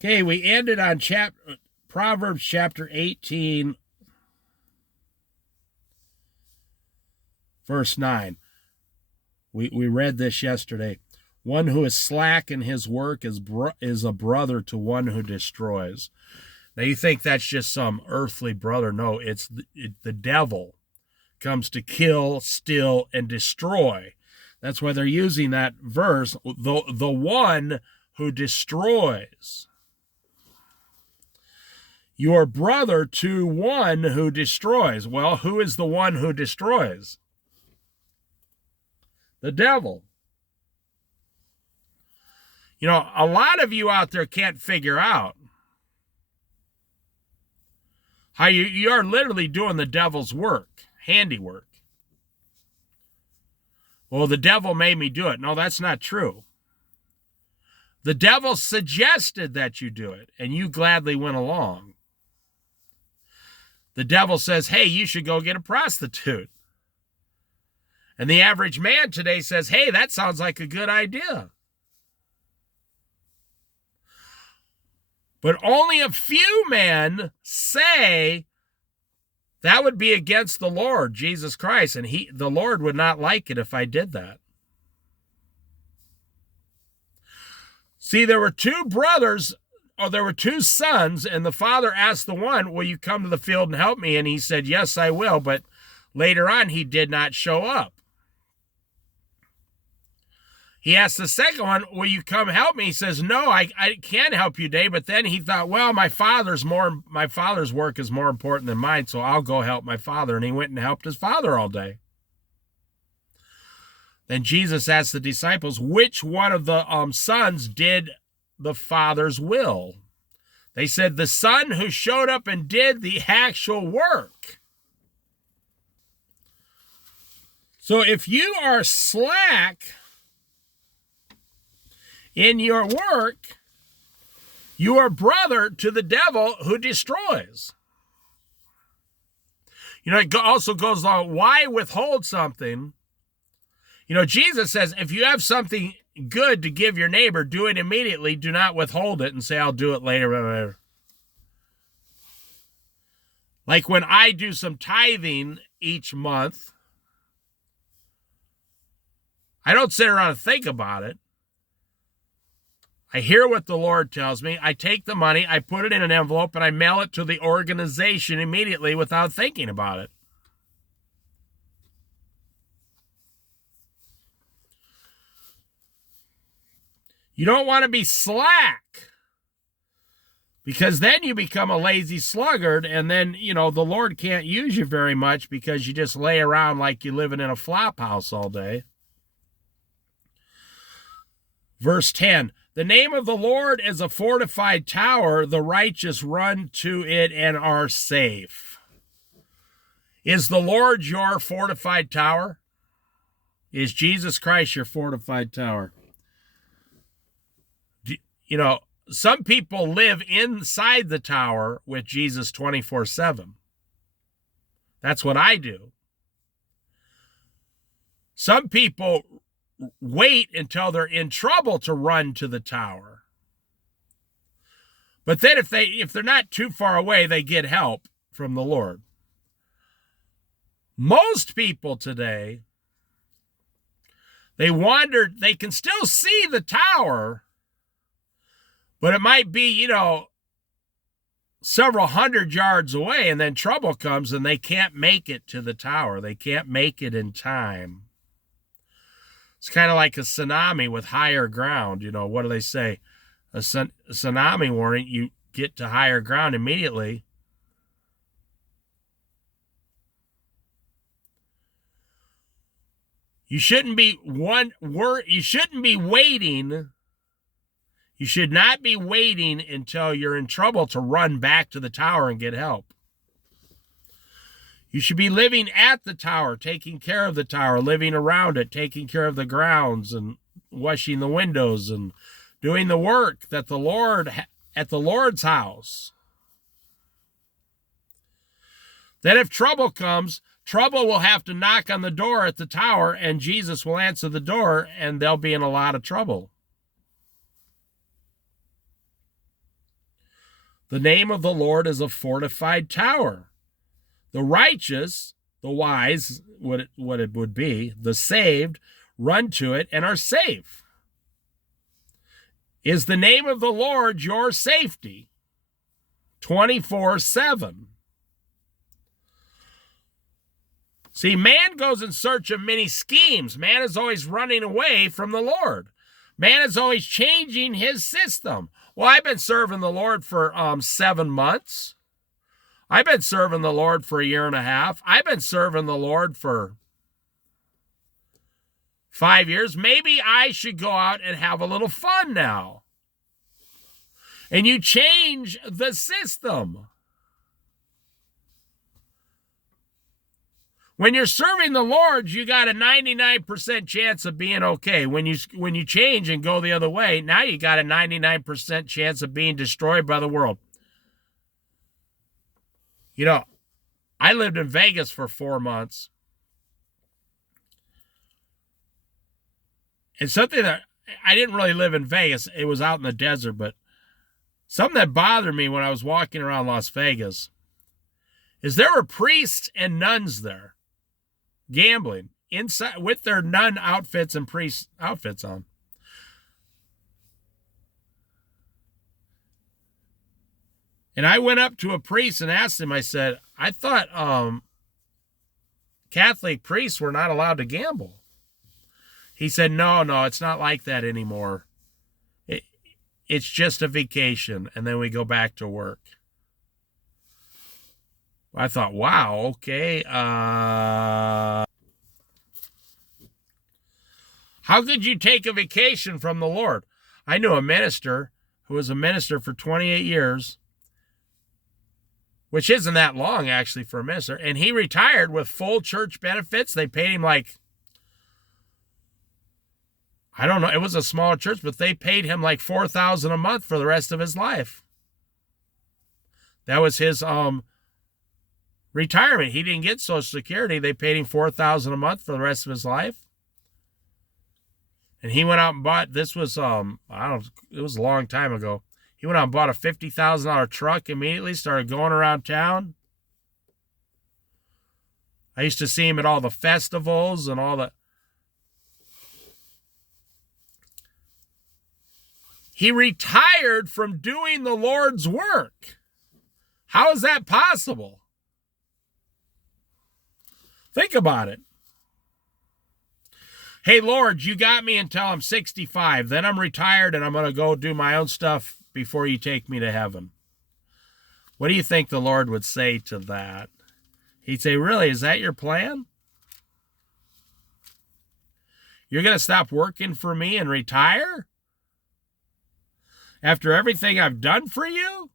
Okay, we ended on Proverbs chapter 18, verse 9. We read this yesterday. One who is slack in his work is a brother to one who destroys. Now you think that's just some earthly brother. No, it's the devil comes to kill, steal, and destroy. That's why they're using that verse, the one who destroys. Your brother to one who destroys. Well, who is the one who destroys? The devil. You know, a lot of you out there can't figure out how you are literally doing the devil's work, handiwork. Well, the devil made me do it. No, that's not true. The devil suggested that you do it, and you gladly went along. The devil says, hey, you should go get a prostitute. And the average man today says, hey, that sounds like a good idea. But only a few men say that would be against the Lord, Jesus Christ, and the Lord would not like it if I did that. See, there were two sons, and the father asked the one, will you come to the field and help me? And he said, yes, I will. But later on, he did not show up. He asked the second one, will you come help me? He says, no, I can't help you today. But then he thought, well, my father's work is more important than mine, so I'll go help my father. And he went and helped his father all day. Then Jesus asked the disciples, which one of the sons did the father's will? They said, the son who showed up and did the actual work. So if you are slack in your work, you are brother to the devil who destroys. You know, it also goes along, why withhold something? You know, Jesus says, if you have something good to give your neighbor, do it immediately. Do not withhold it and say, I'll do it later. Like when I do some tithing each month, I don't sit around and think about it. I hear what the Lord tells me. I take the money, I put it in an envelope, and I mail it to the organization immediately without thinking about it. You don't want to be slack, because then you become a lazy sluggard, and then, you know, the Lord can't use you very much because you just lay around like you're living in a flop house all day. Verse 10, the name of the Lord is a fortified tower. The righteous run to it and are safe. Is the Lord your fortified tower? Is Jesus Christ your fortified tower? You know, some people live inside the tower with Jesus 24/7. That's what I do. Some people wait until they're in trouble to run to the tower. But then if they're not too far away, they get help from the Lord. Most people today, they can still see the tower, but it might be, you know, several hundred yards away, and then trouble comes and they can't make it to the tower. They can't make it in time. It's kind of like a tsunami with higher ground. You know, what do they say? A tsunami warning, you get to higher ground immediately. You shouldn't be waiting. You should not be waiting until you're in trouble to run back to the tower and get help. You should be living at the tower, taking care of the tower, living around it, taking care of the grounds and washing the windows and doing the work that the Lord at the Lord's house. Then if trouble comes, trouble will have to knock on the door at the tower, and Jesus will answer the door, and they'll be in a lot of trouble. The name of the Lord is a fortified tower. The righteous, the wise, what it would be, the saved, run to it and are safe. Is the name of the Lord your safety? 24/7. See, man goes in search of many schemes. Man is always running away from the Lord. Man is always changing his system. Well, I've been serving the Lord for 7 months. I've been serving the Lord for 1.5 years. I've been serving the Lord for 5 years. Maybe I should go out and have a little fun now. And you change the system. When you're serving the Lord, you got a 99% chance of being okay. When you change and go the other way, now you got a 99% chance of being destroyed by the world. You know, I lived in Vegas for 4 months. And something that I didn't really live in Vegas, it was out in the desert, but something that bothered me when I was walking around Las Vegas is there were priests and nuns there gambling inside with their nun outfits and priest outfits on. And I went up to a priest and asked him, I said, I thought Catholic priests were not allowed to gamble. He said, no, it's not like that anymore. It's just a vacation, and then we go back to work. I thought, wow, okay. How could you take a vacation from the Lord? I knew a minister who was a minister for 28 years, which isn't that long, actually, for a minister, and he retired with full church benefits. They paid him like, I don't know, it was a smaller church, but they paid him like $4,000 a month for the rest of his life. That was his retirement. He didn't get Social Security. They paid him $4,000 a month for the rest of his life. And he went out and bought, this was, it was a long time ago. He went out and bought a $50,000 truck immediately, started going around town. I used to see him at all the festivals and all the... He retired from doing the Lord's work. How is that possible? Think about it. Hey, Lord, you got me until I'm 65. Then I'm retired and I'm going to go do my own stuff before you take me to heaven. What do you think the Lord would say to that? He'd say, really, is that your plan? You're going to stop working for me and retire? After everything I've done for you?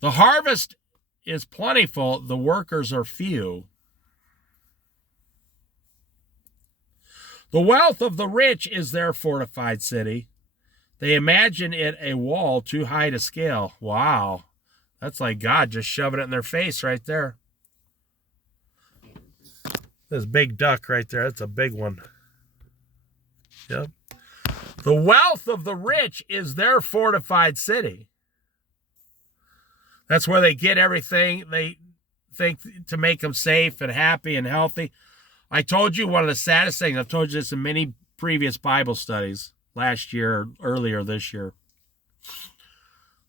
The harvest is plentiful, the workers are few. The wealth of the rich is their fortified city. They imagine it a wall too high to scale. Wow. That's like God just shoving it in their face right there. This big duck right there, that's a big one. Yep. The wealth of the rich is their fortified city. That's where they get everything they think to make them safe and happy and healthy. I told you one of the saddest things, I've told you this in many previous Bible studies last year or earlier this year.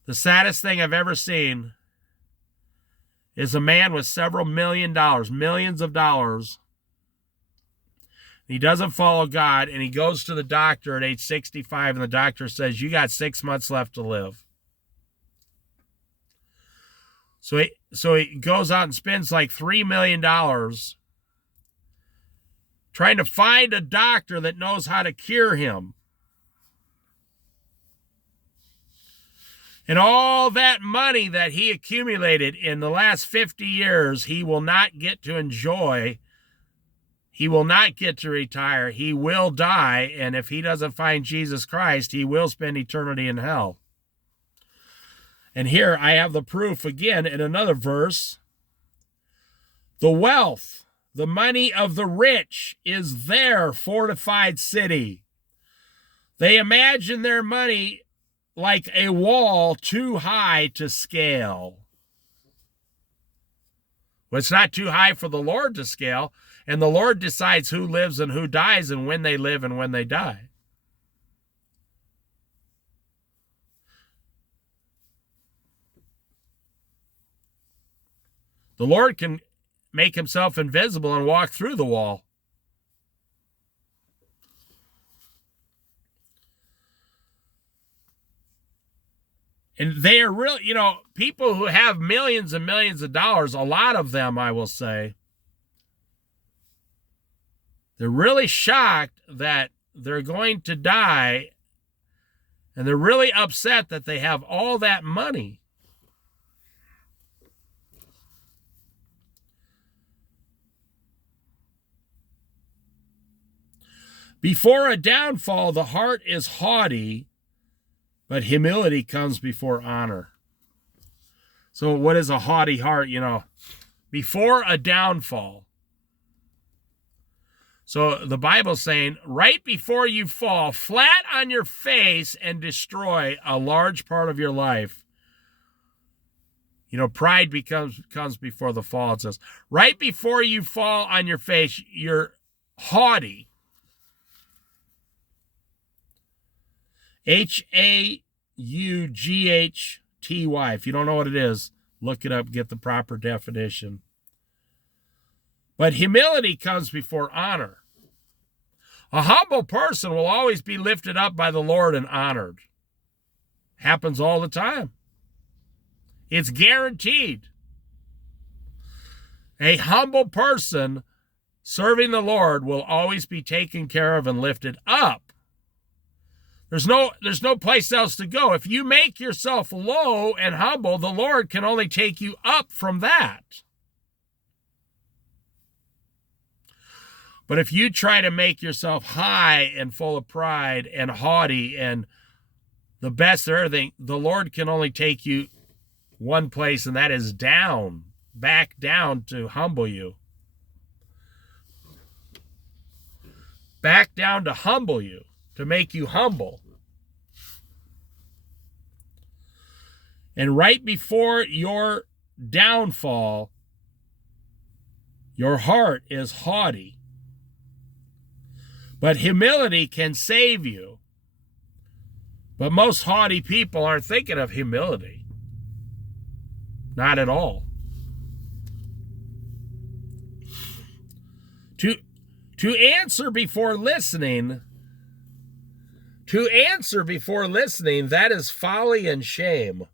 The saddest thing I've ever seen is a man with several millions of dollars. He doesn't follow God, and he goes to the doctor at age 65, and the doctor says, you got 6 months left to live. So he goes out and spends like $3 million trying to find a doctor that knows how to cure him. And all that money that he accumulated in the last 50 years, he will not get to enjoy. He will not get to retire. He will die. And if he doesn't find Jesus Christ, he will spend eternity in hell. And here I have the proof again in another verse. The wealth, the money of the rich is their fortified city. They imagine their money like a wall too high to scale. Well, it's not too high for the Lord to scale, and the Lord decides who lives and who dies and when they live and when they die. The Lord can make himself invisible and walk through the wall. And they are really, people who have millions and millions of dollars, a lot of them, I will say, they're really shocked that they're going to die, and they're really upset that they have all that money. Before a downfall, the heart is haughty, but humility comes before honor. So what is a haughty heart? Before a downfall. So the Bible's saying, right before you fall flat on your face and destroy a large part of your life, pride comes before the fall. It says, right before you fall on your face, you're haughty. Haughty. If you don't know what it is, look it up, get the proper definition. But humility comes before honor. A humble person will always be lifted up by the Lord and honored. Happens all the time. It's guaranteed. A humble person serving the Lord will always be taken care of and lifted up. There's no place else to go. If you make yourself low and humble, the Lord can only take you up from that. But if you try to make yourself high and full of pride and haughty and the best of everything, the Lord can only take you one place, and that is down, back down to humble you. Back down to humble you. To make you humble. And right before your downfall, your heart is haughty. But humility can save you. But most haughty people aren't thinking of humility. Not at all. To answer before listening, that is folly and shame.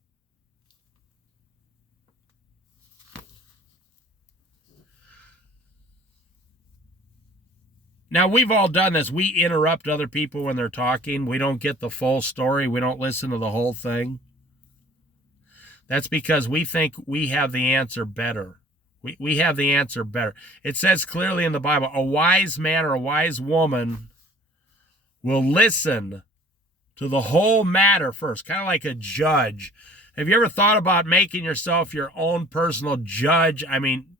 Now, we've all done this. We interrupt other people when they're talking. We don't get the full story. We don't listen to the whole thing. That's because we think we have the answer better. We have the answer better. It says clearly in the Bible, a wise man or a wise woman will listen to the whole matter first, kind of like a judge. Have you ever thought about making yourself your own personal judge?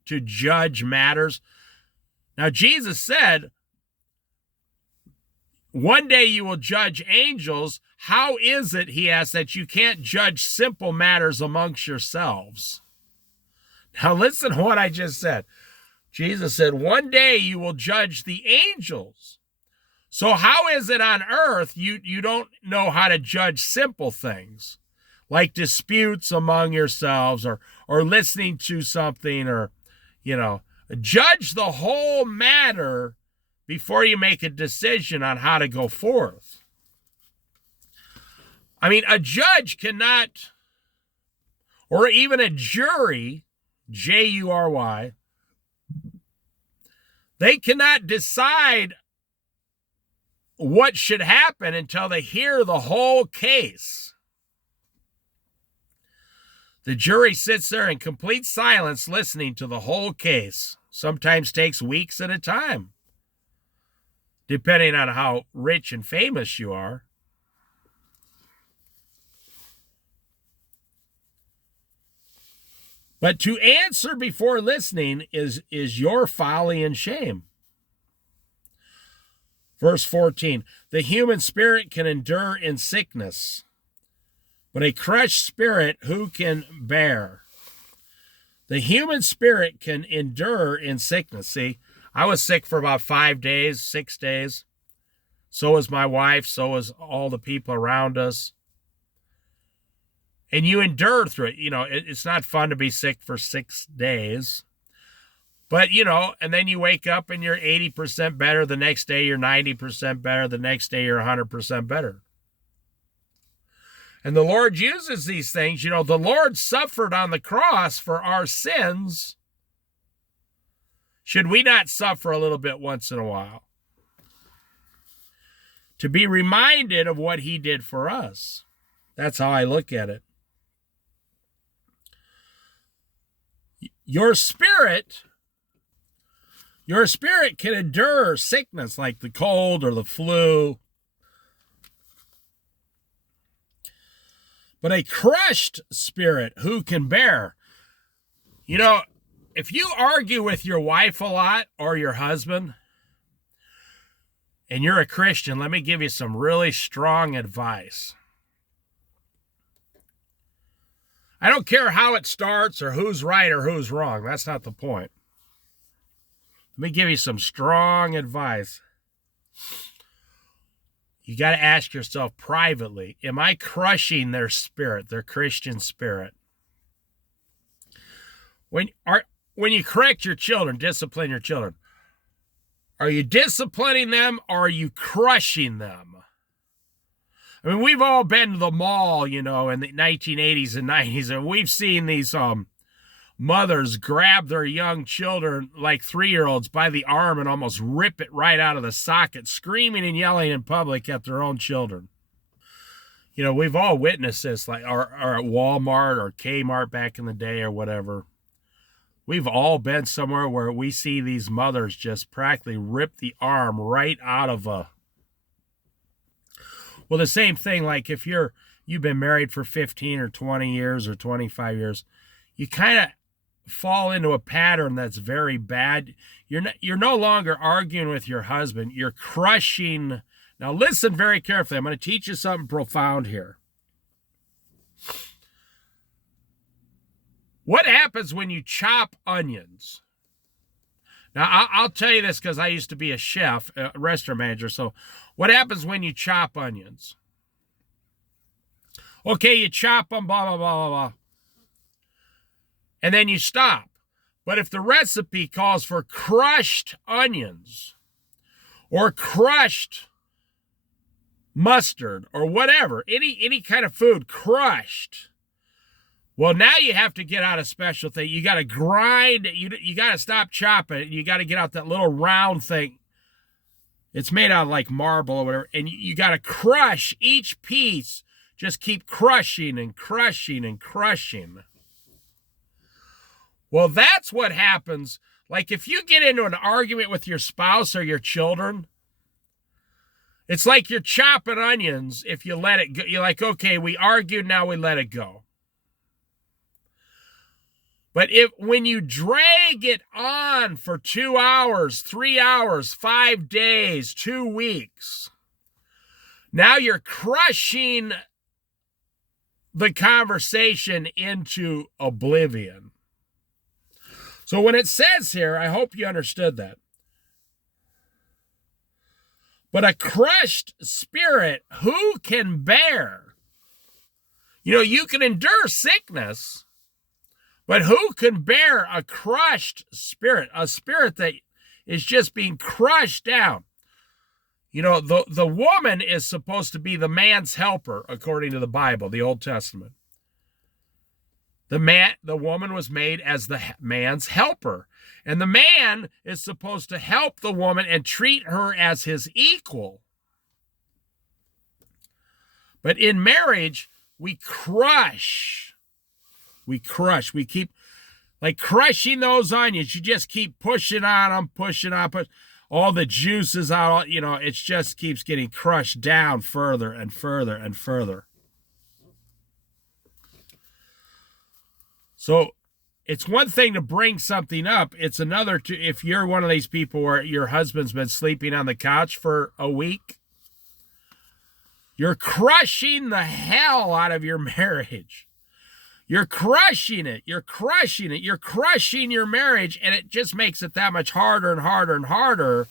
To judge matters. Now, Jesus said, one day you will judge angels. How is it, he asked, that you can't judge simple matters amongst yourselves? Now, listen to what I just said. Jesus said, one day you will judge the angels. So how is it on earth you don't know how to judge simple things like disputes among yourselves or listening to something or, judge the whole matter before you make a decision on how to go forth. A judge cannot, or even a jury, Jury, they cannot decide what should happen until they hear the whole case. The jury sits there in complete silence listening to the whole case. Sometimes takes weeks at a time, depending on how rich and famous you are. But to answer before listening is your folly and shame. Verse 14, the human spirit can endure in sickness, But a crushed spirit who can bear? The human spirit can endure in sickness. See, I was sick for about 5 days, 6 days. So was my wife. So was all the people around us. And you endure through it. It's not fun to be sick for 6 days. But, and then you wake up and you're 80% better. The next day you're 90% better. The next day you're 100% better. And the Lord uses these things. The Lord suffered on the cross for our sins. Should we not suffer a little bit once in a while? To be reminded of what he did for us. That's how I look at it. Your spirit can endure sickness like the cold or the flu. But a crushed spirit, who can bear? If you argue with your wife a lot or your husband, and you're a Christian, let me give you some really strong advice. I don't care how it starts or who's right or who's wrong. That's not the point. Let me give you some strong advice. You got to ask yourself privately, am I crushing their spirit, their Christian spirit? When you correct your children, discipline your children, are you disciplining them or are you crushing them? I mean, we've all been to the mall, in the 1980s and 90s, and we've seen these mothers grab their young children like 3-year-olds by the arm and almost rip it right out of the socket, screaming and yelling in public at their own children. We've all witnessed this, or at Walmart or Kmart back in the day or whatever. We've all been somewhere where we see these mothers just practically rip the arm right out of a... Well, the same thing, like if you've been married for 15 or 20 years or 25 years, you kind of fall into a pattern that's very bad. You're no longer arguing with your husband. You're crushing. Now listen very carefully. I'm going to teach you something profound here. What happens when you chop onions? Now, I'll tell you this because I used to be a chef, a restaurant manager. So what happens when you chop onions? Okay, you chop them, blah, blah, blah, blah, blah. And then you stop. But if the recipe calls for crushed onions or crushed mustard or whatever, any kind of food crushed, well, now you have to get out a special thing. You got to grind. You got to stop chopping it. You got to get out that little round thing. It's made out of like marble or whatever. And you got to crush each piece. Just keep crushing and crushing and crushing. Well, that's what happens. Like if you get into an argument with your spouse or your children, it's like you're chopping onions. If you let it go, you're like, okay, we argued, now we let it go. But when you drag it on for 2 hours, 3 hours, 5 days, 2 weeks, now you're crushing the conversation into oblivion. So when it says here, I hope you understood that. But a crushed spirit, who can bear? You can endure sickness, but who can bear a crushed spirit? A spirit that is just being crushed down. The woman is supposed to be the man's helper, according to the Bible, the Old Testament. The woman was made as the man's helper. And the man is supposed to help the woman and treat her as his equal. But in marriage, we crush. We keep like crushing those onions. You just keep pushing on them, pushing all the juices out. It just keeps getting crushed down further and further and further. So it's one thing to bring something up. It's another to, if you're one of these people where your husband's been sleeping on the couch for a week, You're crushing the hell out of your marriage. You're crushing it. You're crushing it. You're crushing your marriage, and it just makes it that much harder and harder and harder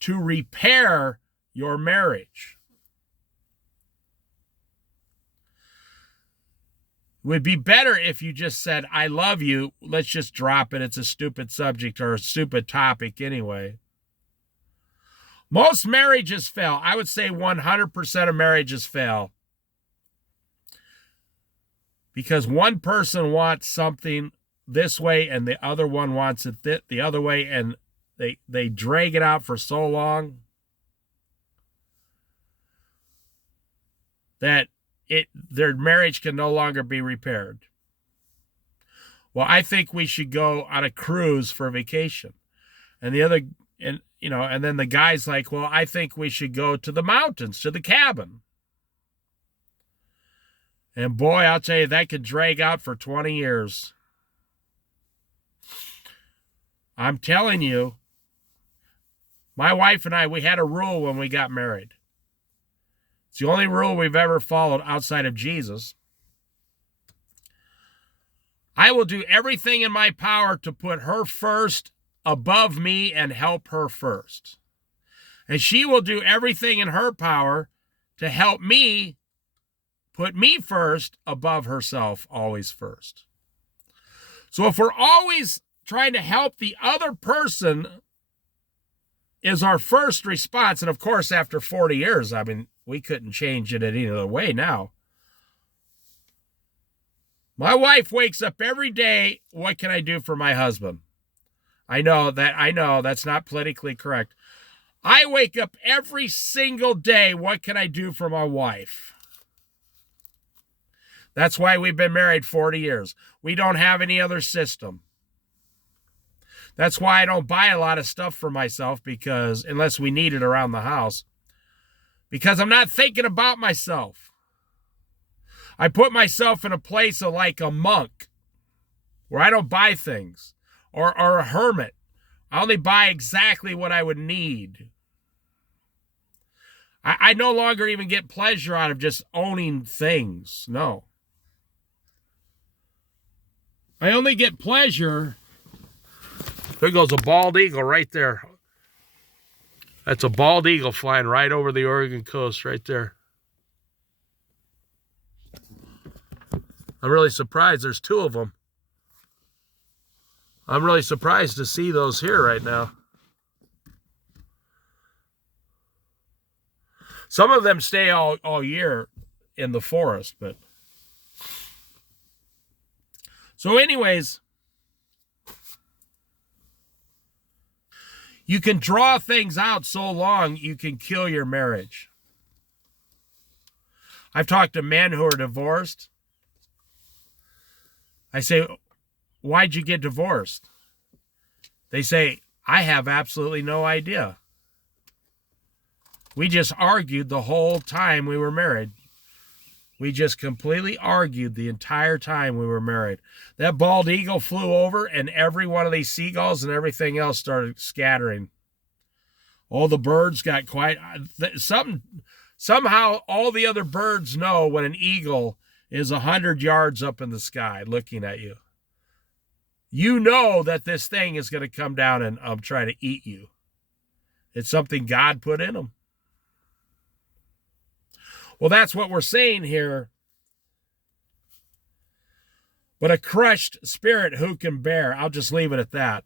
to repair your marriage. It would be better if you just said, I love you. Let's just drop it. It's a stupid subject or a stupid topic anyway. Most marriages fail. I would say 100% of marriages fail because one person wants something this way and the other one wants it the other way, and they drag it out for so long that their marriage can no longer be repaired. Well, I think we should go on a cruise for vacation. And then the guy's like, well, I think we should go to the mountains, to the cabin. And boy, I'll tell you, that could drag out for 20 years. I'm telling you, my wife and I, we had a rule when we got married. It's the only rule we've ever followed outside of Jesus. I will do everything in my power to put her first above me and help her first. And she will do everything in her power to help me put me first above herself, always first. So if we're always trying to help the other person is our first response, and of course after 40 years, I mean, we couldn't change it in any other way now. My wife wakes up every day, what can I do for my husband? I know that's not politically correct. I wake up every single day, what can I do for my wife? That's why we've been married 40 years. We don't have any other system. That's why I don't buy a lot of stuff for myself, because unless we need it around the house, because I'm not thinking about myself. I put myself in a place of like a monk where I don't buy things, or a hermit. I only buy exactly what I would need. I no longer even get pleasure out of just owning things. No. I only get pleasure. There goes a bald eagle right there. That's a bald eagle flying right over the Oregon coast right there. I'm really surprised there's two of them. I'm really surprised to see those here right now. Some of them stay all year in the forest, but... So anyways, you can draw things out so long, you can kill your marriage. I've talked to men who are divorced. I say, why'd you get divorced? They say, I have absolutely no idea. We just argued the whole time we were married. We just completely argued the entire time we were married. That bald eagle flew over, and every one of these seagulls and everything else started scattering. All the birds got quiet. Somehow all the other birds know when an eagle is 100 yards up in the sky looking at you. You know that this thing is going to come down and try to eat you. It's something God put in them. Well, that's what we're saying here. But a crushed spirit, who can bear? I'll just leave it at that.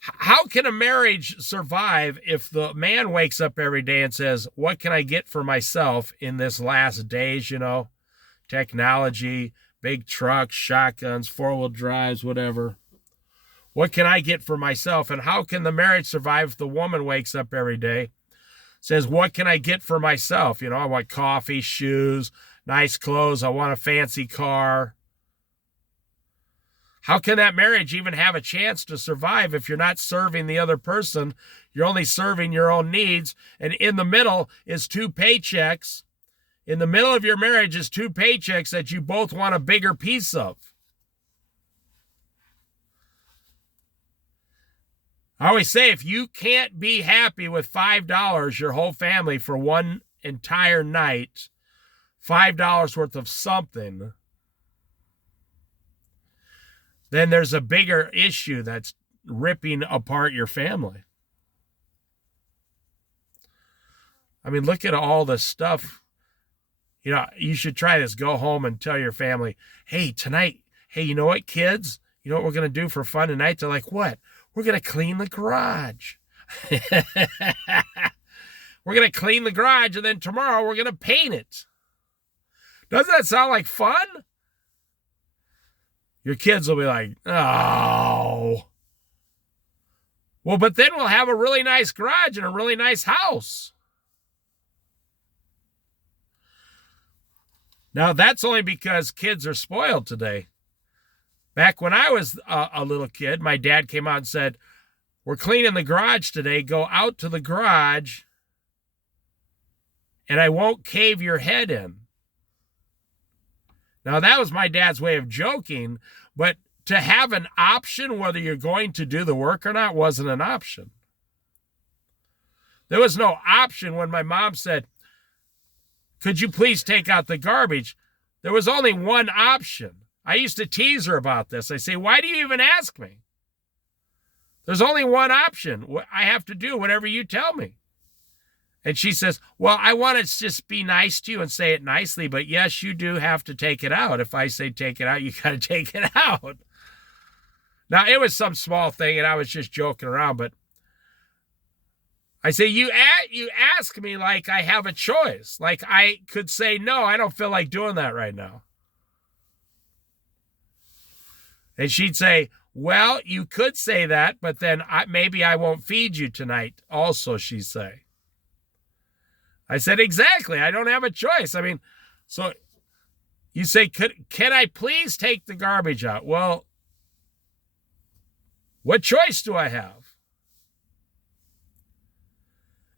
How can a marriage survive if the man wakes up every day and says, what can I get for myself in this last days, technology, big trucks, shotguns, four-wheel drives, whatever. What can I get for myself? And how can the marriage survive if the woman wakes up every day, says, what can I get for myself? I want coffee, shoes, nice clothes. I want a fancy car. How can that marriage even have a chance to survive if you're not serving the other person? You're only serving your own needs. And in the middle is two paychecks. In the middle of your marriage is two paychecks that you both want a bigger piece of. I always say, if you can't be happy with $5, your whole family, for one entire night, $5 worth of something, then there's a bigger issue that's ripping apart your family. I mean, look at all the stuff. You know, you should try this. Go home and tell your family, hey, tonight, hey, you know what, kids? You know what we're going to do for fun tonight? They're like, what? We're going to clean the garage. We're going to clean the garage, and then tomorrow we're going to paint it. Doesn't that sound like fun? Your kids will be like, oh. Well, but then we'll have a really nice garage and a really nice house. Now, that's only because kids are spoiled today. Back when I was a little kid, my dad came out and said, we're cleaning the garage today. Go out to the garage, and I won't cave your head in. Now, that was my dad's way of joking, but to have an option whether you're going to do the work or not wasn't an option. There was no option when my mom said, could you please take out the garbage? There was only one option. I used to tease her about this. I say, why do you even ask me? There's only one option. I have to do whatever you tell me. And she says, well, I want to just be nice to you and say it nicely, but yes, you do have to take it out. If I say take it out, you got to take it out. Now, it was some small thing, and I was just joking around, but I say, you ask me like I have a choice. Like I could say, no, I don't feel like doing that right now. And she'd say, well, you could say that, but then maybe I won't feed you tonight also, she'd say. I said, exactly. I don't have a choice. I mean, so you say, can I please take the garbage out? Well, what choice do I have?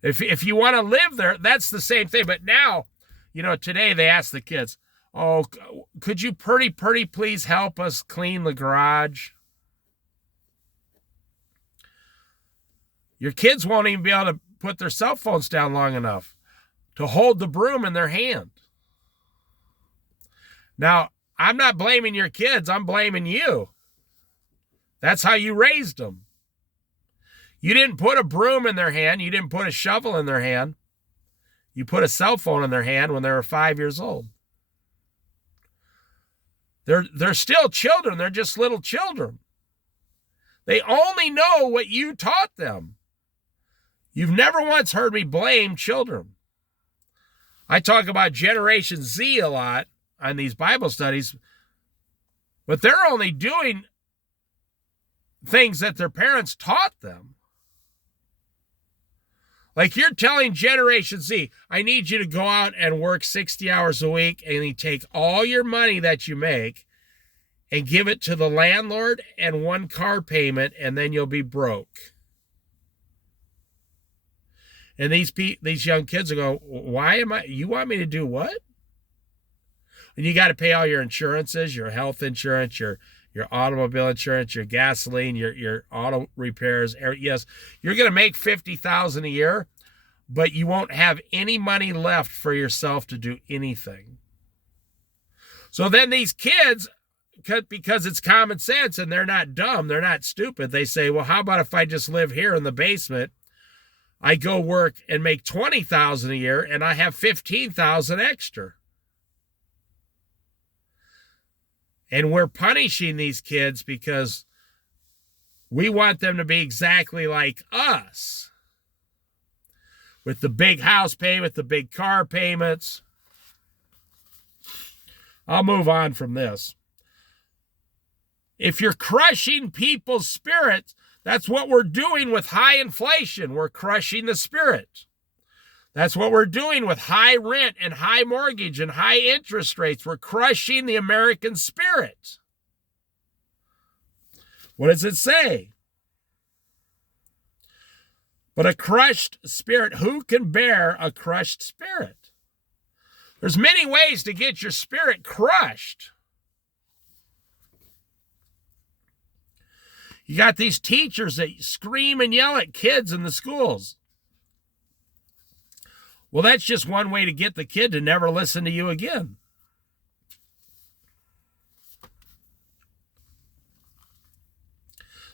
If you want to live there, that's the same thing. But now, you know, today they ask the kids, oh, could you pretty please help us clean the garage? Your kids won't even be able to put their cell phones down long enough to hold the broom in their hand. Now, I'm not blaming your kids. I'm blaming you. That's how you raised them. You didn't put a broom in their hand. You didn't put a shovel in their hand. You put a cell phone in their hand when they were 5 years old. They're still children. They're just little children. They only know what you taught them. You've never once heard me blame children. I talk about Generation Z a lot on these Bible studies, but they're only doing things that their parents taught them. Like you're telling Generation Z, I need you to go out and work 60 hours a week and you take all your money that you make and give it to the landlord and one car payment, and then you'll be broke. And these young kids will go, you want me to do what? And you got to pay all your insurances, your health insurance, your automobile insurance, your gasoline, your auto repairs. Yes, you're going to make $50,000 a year, but you won't have any money left for yourself to do anything. So then these kids, because it's common sense and they're not dumb, they're not stupid, they say, well, how about if I just live here in the basement? I go work and make $20,000 a year and I have $15,000 extra. And we're punishing these kids because we want them to be exactly like us. With the big house payment, the big car payments. I'll move on from this. If you're crushing people's spirits, that's what we're doing with high inflation. We're crushing the spirit. That's what we're doing with high rent and high mortgage and high interest rates. We're crushing the American spirit. What does it say? But a crushed spirit, who can bear a crushed spirit? There's many ways to get your spirit crushed. You got these teachers that scream and yell at kids in the schools. Well, that's just one way to get the kid to never listen to you again.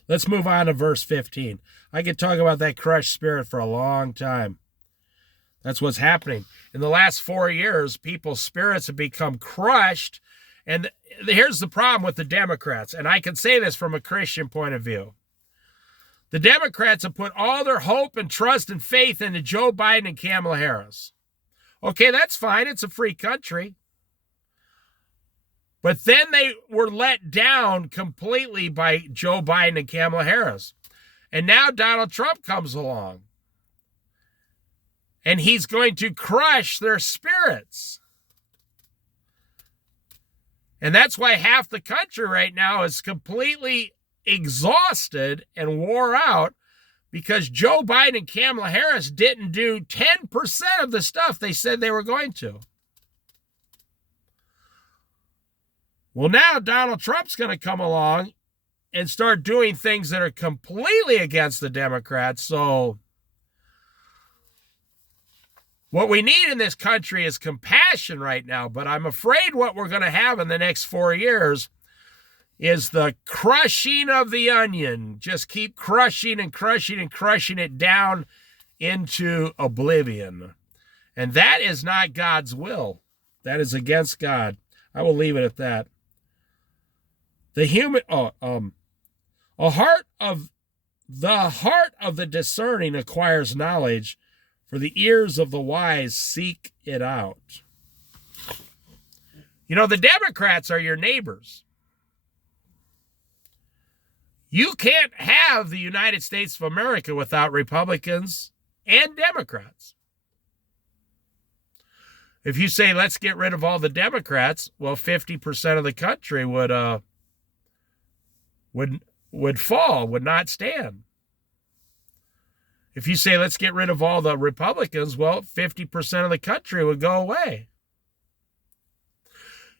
Let's move on to verse 15. I could talk about that crushed spirit for a long time. That's what's happening. In the last 4 years, people's spirits have become crushed. And here's the problem with the Democrats. And I can say this from a Christian point of view. The Democrats have put all their hope and trust and faith into Joe Biden and Kamala Harris. Okay, that's fine. It's a free country. But then they were let down completely by Joe Biden and Kamala Harris. And now Donald Trump comes along. And he's going to crush their spirits. And that's why half the country right now is completely exhausted and wore out because Joe Biden and Kamala Harris didn't do 10% of the stuff they said they were going to. Well, now Donald Trump's going to come along and start doing things that are completely against the Democrats. So what we need in this country is compassion right now, but I'm afraid what we're going to have in the next 4 years is the crushing of the onion. Just keep crushing and crushing and crushing it down into oblivion. And that is not God's will. That is against God. I will leave it at that. The heart of the discerning acquires knowledge, for the ears of the wise seek it out. You know, the Democrats are your neighbors. You can't have the United States of America without Republicans and Democrats. If you say, let's get rid of all the Democrats, well, 50% of the country would fall, would not stand. If you say, let's get rid of all the Republicans, well, 50% of the country would go away.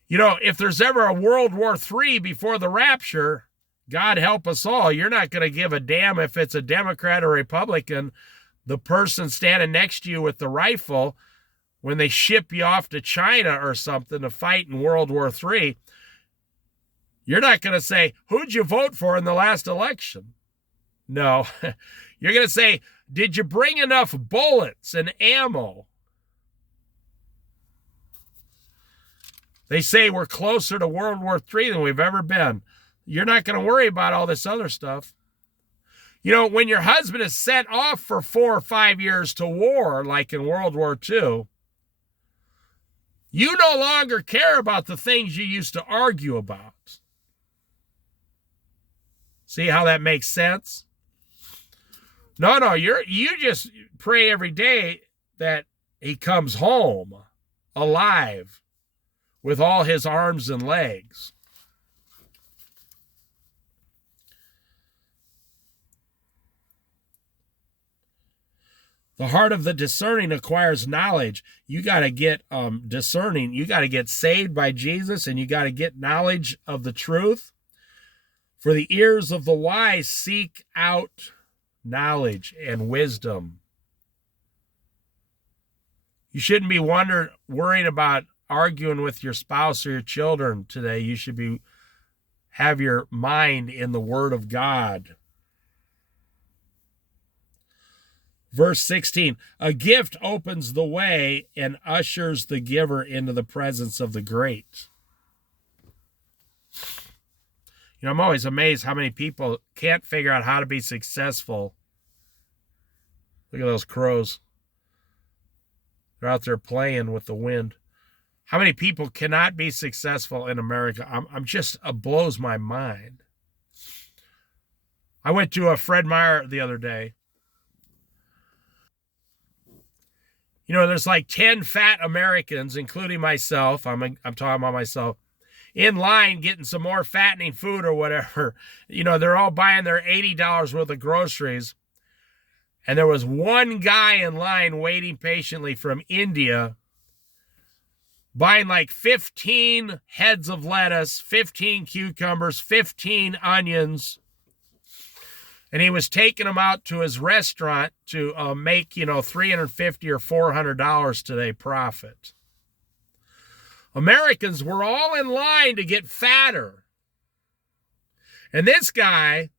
You know, if there's ever a World War III before the rapture, God help us all, you're not going to give a damn if it's a Democrat or Republican. The person standing next to you with the rifle, when they ship you off to China or something to fight in World War III, you're not going to say, who'd you vote for in the last election? No. You're going to say, did you bring enough bullets and ammo? They say we're closer to World War III than we've ever been. You're not going to worry about all this other stuff. You know, when your husband is sent off for 4 or 5 years to war, like in World War II, you no longer care about the things you used to argue about. See how that makes sense? No, you just pray every day that he comes home alive with all his arms and legs. The heart of the discerning acquires knowledge. You got to get discerning. You got to get saved by Jesus, and you got to get knowledge of the truth. For the ears of the wise seek out knowledge and wisdom. You shouldn't be worrying about arguing with your spouse or your children today. You should have your mind in the Word of God. Verse 16, a gift opens the way and ushers the giver into the presence of the great. You know, I'm always amazed how many people can't figure out how to be successful. Look at those crows. They're out there playing with the wind. How many people cannot be successful in America? It blows my mind. I went to a Fred Meyer the other day. You know, there's like 10 fat Americans, including myself. I'm talking about myself, in line getting some more fattening food or whatever. You know, they're all buying their $80 worth of groceries. And there was one guy in line waiting patiently from India, buying like 15 heads of lettuce, 15 cucumbers, 15 onions. And he was taking them out to his restaurant to make, $350 or $400 today profit. Americans were all in line to get fatter. And this guy,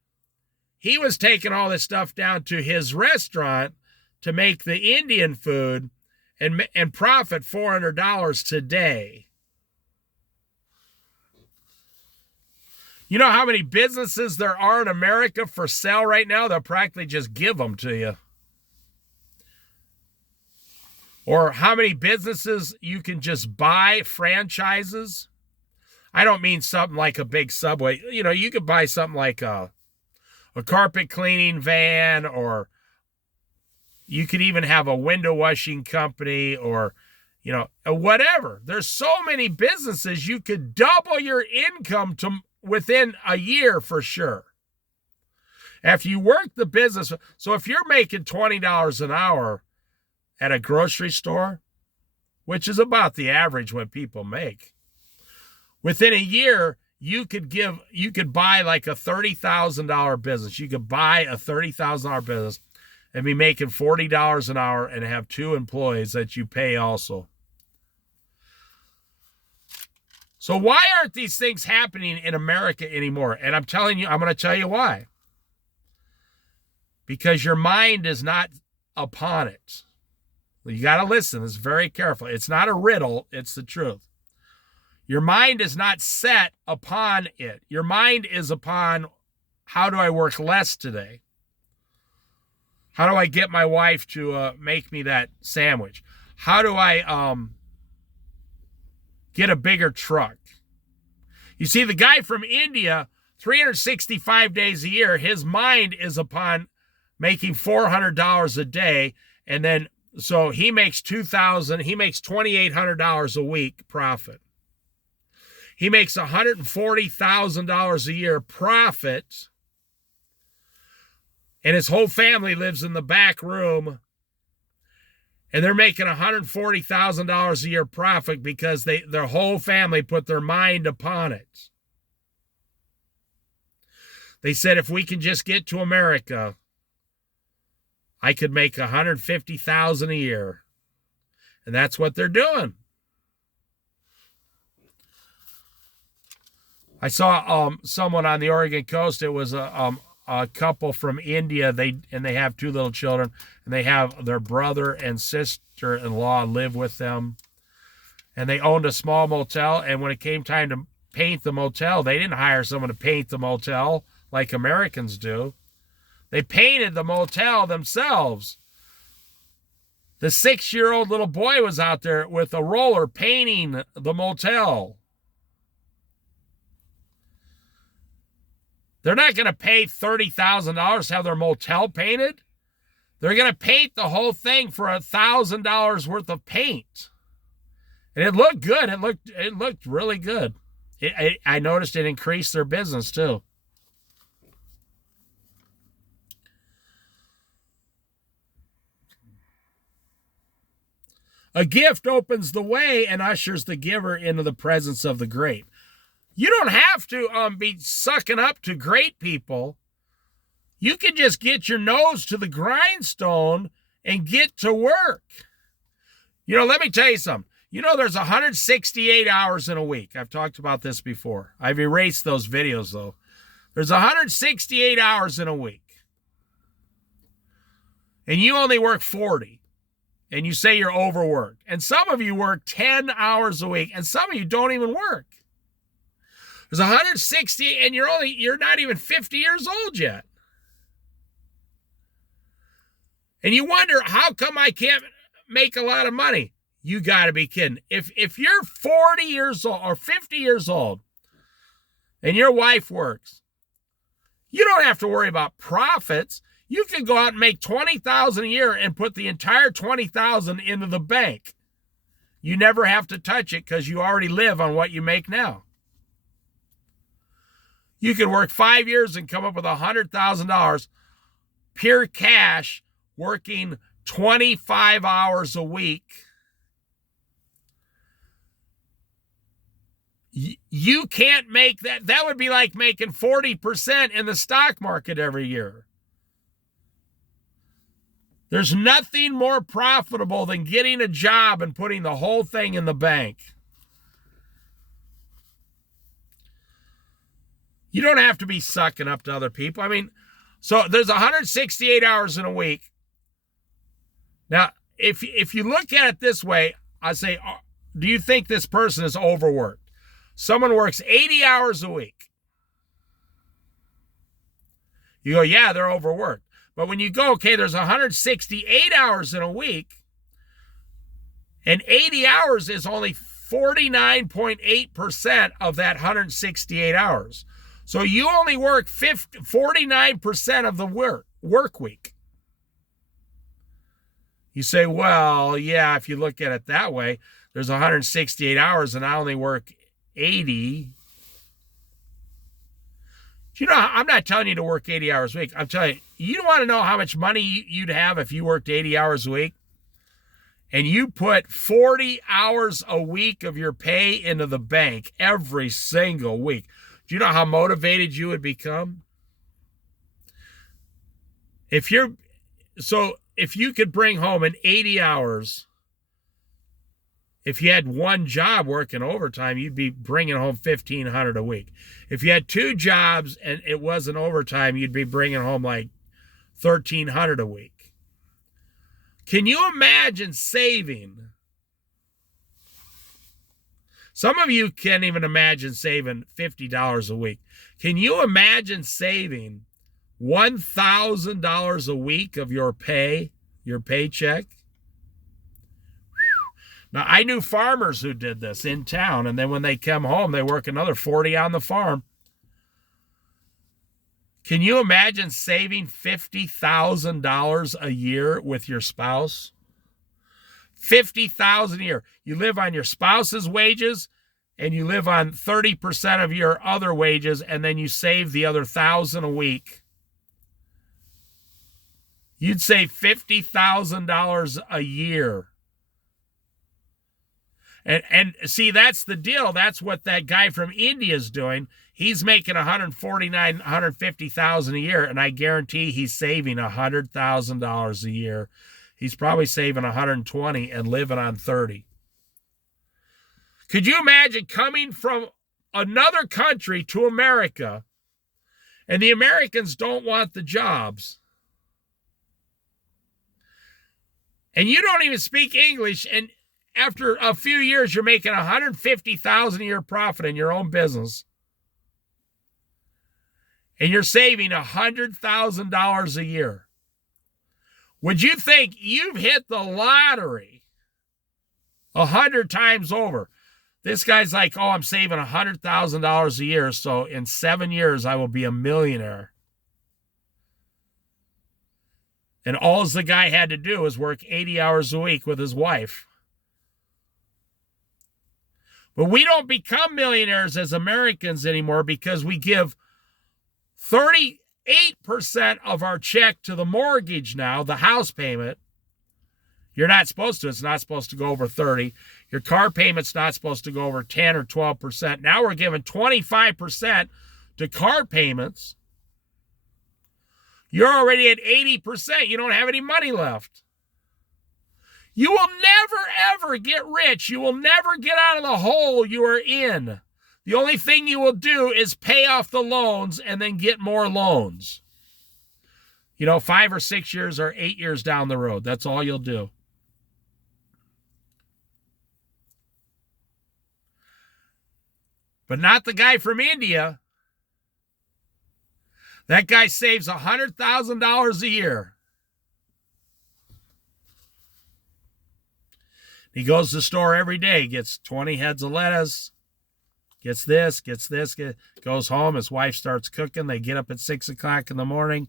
he was taking all this stuff down to his restaurant to make the Indian food and profit $400 today. You know how many businesses there are in America for sale right now? They'll practically just give them to you. Or how many businesses you can just buy franchises? I don't mean something like a big Subway. You could buy something like a carpet cleaning van, or you could even have a window washing company, or, whatever. There's so many businesses you could double your income to within a year for sure. If you work the business, so if you're making $20 an hour at a grocery store, which is about the average what people make, within a year, you could buy like a $30,000 business. You could buy a $30,000 business and be making $40 an hour and have 2 employees that you pay also. So why aren't these things happening in America anymore? And I'm going to tell you why. Because your mind is not upon it. You got to listen. It's very careful. It's not a riddle. It's the truth. Your mind is not set upon it. Your mind is upon, how do I work less today? How do I get my wife to make me that sandwich? How do I get a bigger truck? You see, the guy from India, 365 days a year, his mind is upon making $400 a day, and then so he makes $2,800 a week profit. He makes $140,000 a year profit, and his whole family lives in the back room, and they're making $140,000 a year profit because their whole family put their mind upon it. They said, if we can just get to America, I could make $150,000 a year. And that's what they're doing. I saw someone on the Oregon coast. It was a couple from India. They have 2 little children, and they have their brother and sister-in-law live with them. And they owned a small motel, and when it came time to paint the motel, they didn't hire someone to paint the motel like Americans do. They painted the motel themselves. The 6-year-old little boy was out there with a roller painting the motel. They're not going to pay $30,000 to have their motel painted. They're going to paint the whole thing for $1,000 worth of paint. And it looked good. It looked really good. I noticed it increased their business too. A gift opens the way and ushers the giver into the presence of the great. You don't have to be sucking up to great people. You can just get your nose to the grindstone and get to work. Let me tell you something. There's 168 hours in a week. I've talked about this before. I've erased those videos, though. There's 168 hours in a week. And you only work 40. And you say you're overworked. And some of you work 10 hours a week. And some of you don't even work. There's 160, and you're not even 50 years old yet. And you wonder, how come I can't make a lot of money? You got to be kidding. If you're 40 years old or 50 years old and your wife works, you don't have to worry about profits. You can go out and make $20,000 a year and put the entire $20,000 into the bank. You never have to touch it because you already live on what you make now. You can work 5 years and come up with $100,000 pure cash, working 25 hours a week. You can't make that. That would be like making 40% in the stock market every year. There's nothing more profitable than getting a job and putting the whole thing in the bank. You don't have to be sucking up to other people. I mean, so there's 168 hours in a week. Now, if you look at it this way, I say, do you think this person is overworked? Someone works 80 hours a week. You go, yeah, they're overworked. But when you go, okay, there's 168 hours in a week, and 80 hours is only 49.8% of that 168 hours. So you only work 49% of the work week. You say, well, yeah, if you look at it that way, there's 168 hours and I only work 80. You know, I'm not telling you to work 80 hours a week. I'm telling you, you want to know how much money you'd have if you worked 80 hours a week and you put 40 hours a week of your pay into the bank every single week. Do you know how motivated you would become? If you could bring home in 80 hours, if you had one job working overtime, you'd be bringing home $1,500 a week. If you had two jobs and it wasn't overtime, you'd be bringing home like $1,300 a week. Can you imagine saving? Some of you can't even imagine saving $50 a week. Can you imagine saving $1,000 a week of your pay, your paycheck? Now, I knew farmers who did this in town, and then when they come home, they work another 40 on the farm. Can you imagine saving $50,000 a year with your spouse? $50,000 a year. You live on your spouse's wages, and you live on 30% of your other wages, and then you save the other $1,000 a week. You'd save $50,000 a year. And see, that's the deal. That's what that guy from India is doing. He's making $150,000 a year, and I guarantee he's saving $100,000 a year. He's probably saving $120,000 and living on $30,000. Could you imagine coming from another country to America, and the Americans don't want the jobs, and you don't even speak English, and after a few years, you're making $150,000 a year profit in your own business. And you're saving $100,000 a year. Would you think you've hit the lottery 100 times over? This guy's like, oh, I'm saving $100,000 a year, so in 7 years, I will be a millionaire. And all the guy had to do was work 80 hours a week with his wife. But we don't become millionaires as Americans anymore because we give 38% of our check to the mortgage now, the house payment. You're not supposed to. It's not supposed to go over 30. Your car payment's not supposed to go over 10 or 12%. Now we're giving 25% to car payments. You're already at 80%. You don't have any money left. You will never, ever get rich. You will never get out of the hole you are in. The only thing you will do is pay off the loans and then get more loans. 5 or 6 years or 8 years down the road. That's all you'll do. But not the guy from India. That guy saves $100,000 a year. He goes to the store every day, gets 20 heads of lettuce, gets this, goes home. His wife starts cooking. They get up at 6 o'clock in the morning.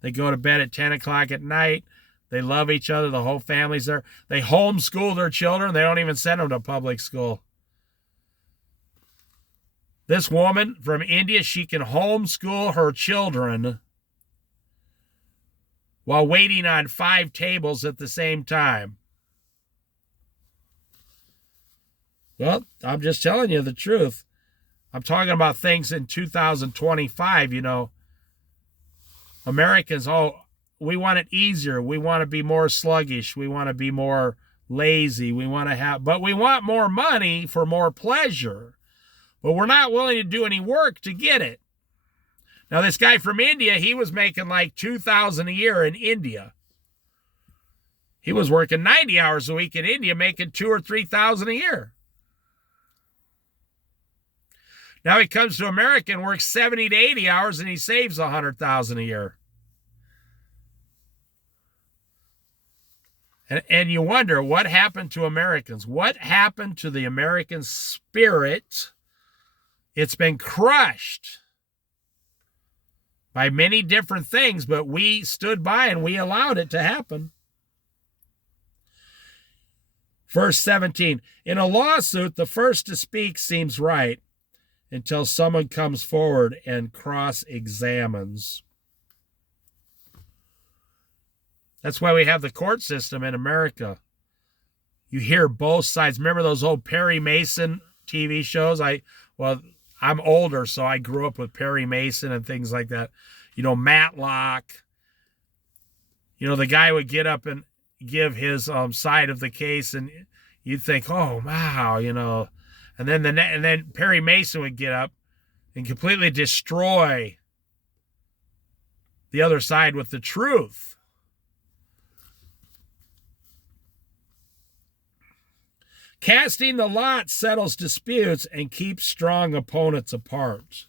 They go to bed at 10 o'clock at night. They love each other. The whole family's there. They homeschool their children. They don't even send them to public school. This woman from India, she can homeschool her children while waiting on 5 tables at the same time. Well, I'm just telling you the truth. I'm talking about things in 2025, Americans, it easier. We want to be more sluggish. We want to be more lazy. But we want more money for more pleasure. But we're not willing to do any work to get it. Now, this guy from India, he was making like $2,000 a year in India. He was working 90 hours a week in India, making $2,000 or $3,000 a year. Now he comes to America and works 70 to 80 hours, and he saves $100,000 a year. And you wonder, what happened to Americans? What happened to the American spirit? It's been crushed by many different things, but we stood by and we allowed it to happen. Verse 17, in a lawsuit, the first to speak seems right until someone comes forward and cross-examines. That's why we have the court system in America. You hear both sides. Remember those old Perry Mason TV shows? I'm older, so I grew up with Perry Mason and things like that. Matlock. The guy would get up and give his side of the case, and you'd think, oh, wow, And then Perry Mason would get up and completely destroy the other side with the truth. Casting the lot settles disputes and keeps strong opponents apart.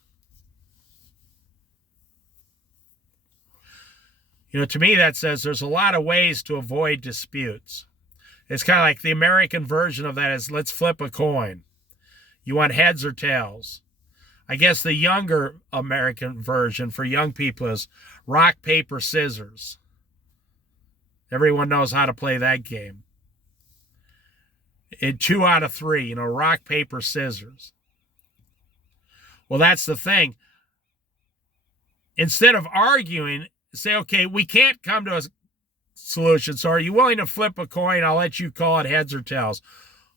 To me that says there's a lot of ways to avoid disputes. It's kind of like the American version of that is let's flip a coin. You want heads or tails? I guess the younger American version for young people is rock, paper, scissors. Everyone knows how to play that game. In 2 out of 3, rock, paper, scissors. Well, that's the thing. Instead of arguing, say, okay, we can't come to a solution. So are you willing to flip a coin? I'll let you call it heads or tails.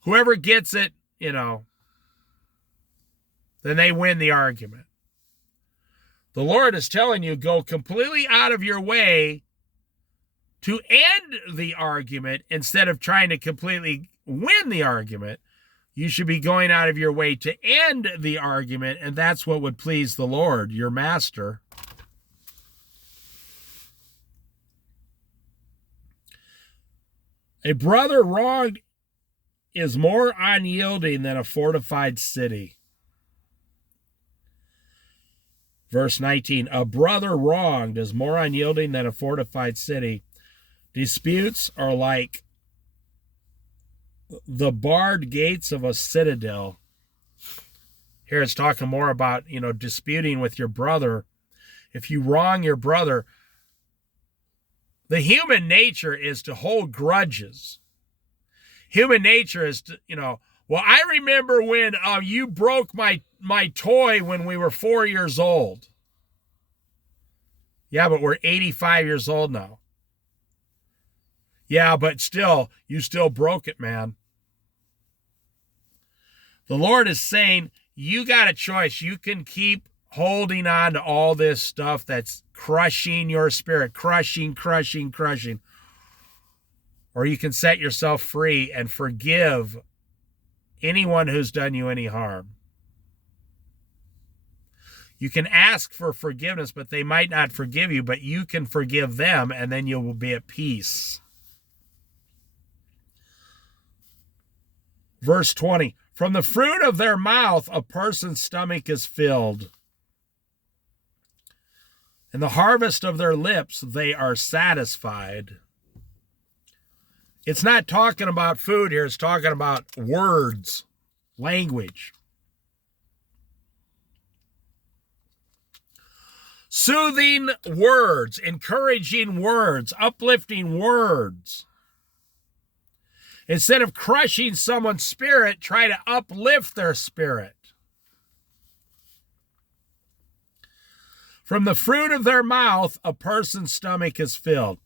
Whoever gets it, then they win the argument. The Lord is telling you, go completely out of your way to end the argument instead of trying to completely win the argument. You should be going out of your way to end the argument, and that's what would please the Lord, your master. A brother wronged is more unyielding than a fortified city. Verse 19, a brother wronged is more unyielding than a fortified city. Disputes are like the barred gates of a citadel. Here it's talking more about, disputing with your brother. If you wrong your brother, the human nature is to hold grudges. Human nature is to, well, I remember when you broke my toy when we were 4 years old. Yeah, but we're 85 years old now. Yeah, but still, you still broke it, man. The Lord is saying, you got a choice. You can keep holding on to all this stuff that's crushing your spirit, crushing. Or you can set yourself free and forgive anyone who's done you any harm. You can ask for forgiveness, but they might not forgive you, but you can forgive them, and then you will be at peace. Verse 20, from the fruit of their mouth, a person's stomach is filled. In the harvest of their lips, they are satisfied. It's not talking about food here. It's talking about words, language. Soothing words, encouraging words, uplifting words. Instead of crushing someone's spirit, try to uplift their spirit. From the fruit of their mouth, a person's stomach is filled.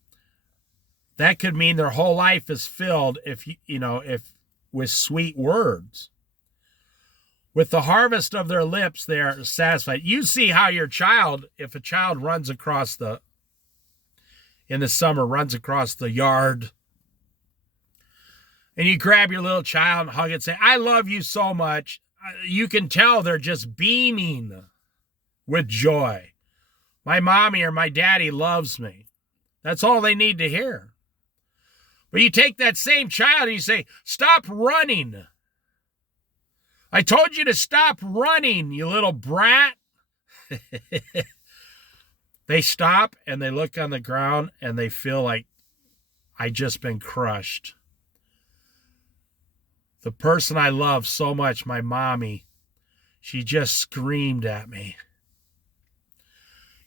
That could mean their whole life is filled if with sweet words. With the harvest of their lips, they are satisfied. You see how if a child runs across in the summer runs across the yard. And you grab your little child and hug it and say, I love you so much. You can tell they're just beaming with joy. My mommy or my daddy loves me. That's all they need to hear. But you take that same child and you say, stop running. I told you to stop running, you little brat. They stop and they look on the ground and they feel like I just been crushed. The person I love so much, my mommy, she just screamed at me.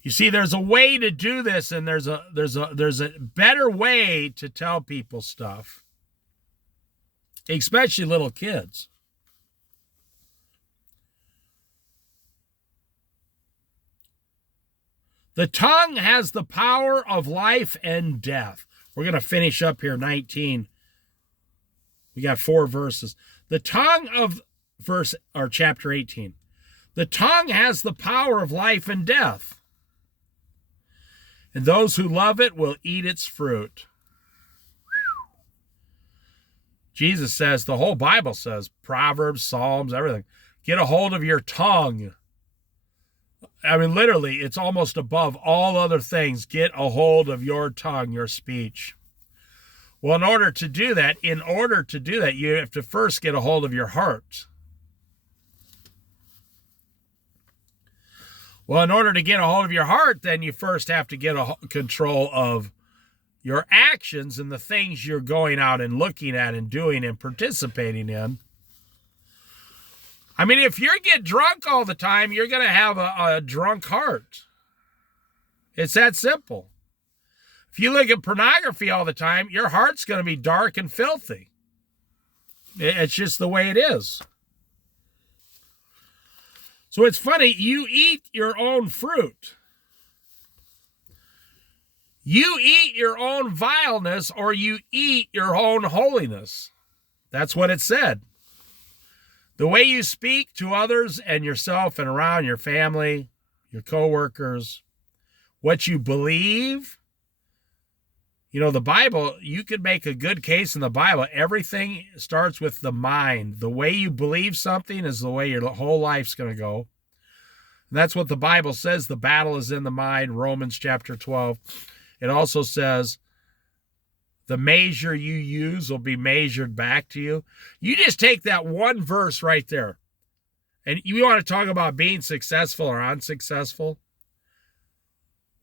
You see, there's a way to do this, and there's a better way to tell people stuff, especially little kids. The tongue has the power of life and death. We're going to finish up here, 19. We got 4 verses. The tongue of chapter 18. The tongue has the power of life and death, and those who love it will eat its fruit. Jesus says, the whole Bible says, Proverbs, Psalms, everything. Get a hold of your tongue. I mean, literally, it's almost above all other things. Get a hold of your tongue, your speech. Well, in order to do that, you have to first get a hold of your heart. Well, in order to get a hold of your heart, then you first have to get control of your actions and the things you're going out and looking at and doing and participating in. I mean, if you get drunk all the time, you're going to have a drunk heart. It's that simple. If you look at pornography all the time, your heart's going to be dark and filthy. It's just the way it is. So it's funny, you eat your own fruit. You eat your own vileness, or you eat your own holiness. That's what it said. The way you speak to others and yourself and around your family, your coworkers, what you believe. You know, the Bible, you could make a good case in the Bible. Everything starts with the mind. The way you believe something is the way your whole life's going to go. And that's what the Bible says. The battle is in the mind, Romans chapter 12. It also says, the measure you use will be measured back to you. You just take that one verse right there. And you want to talk about being successful or unsuccessful?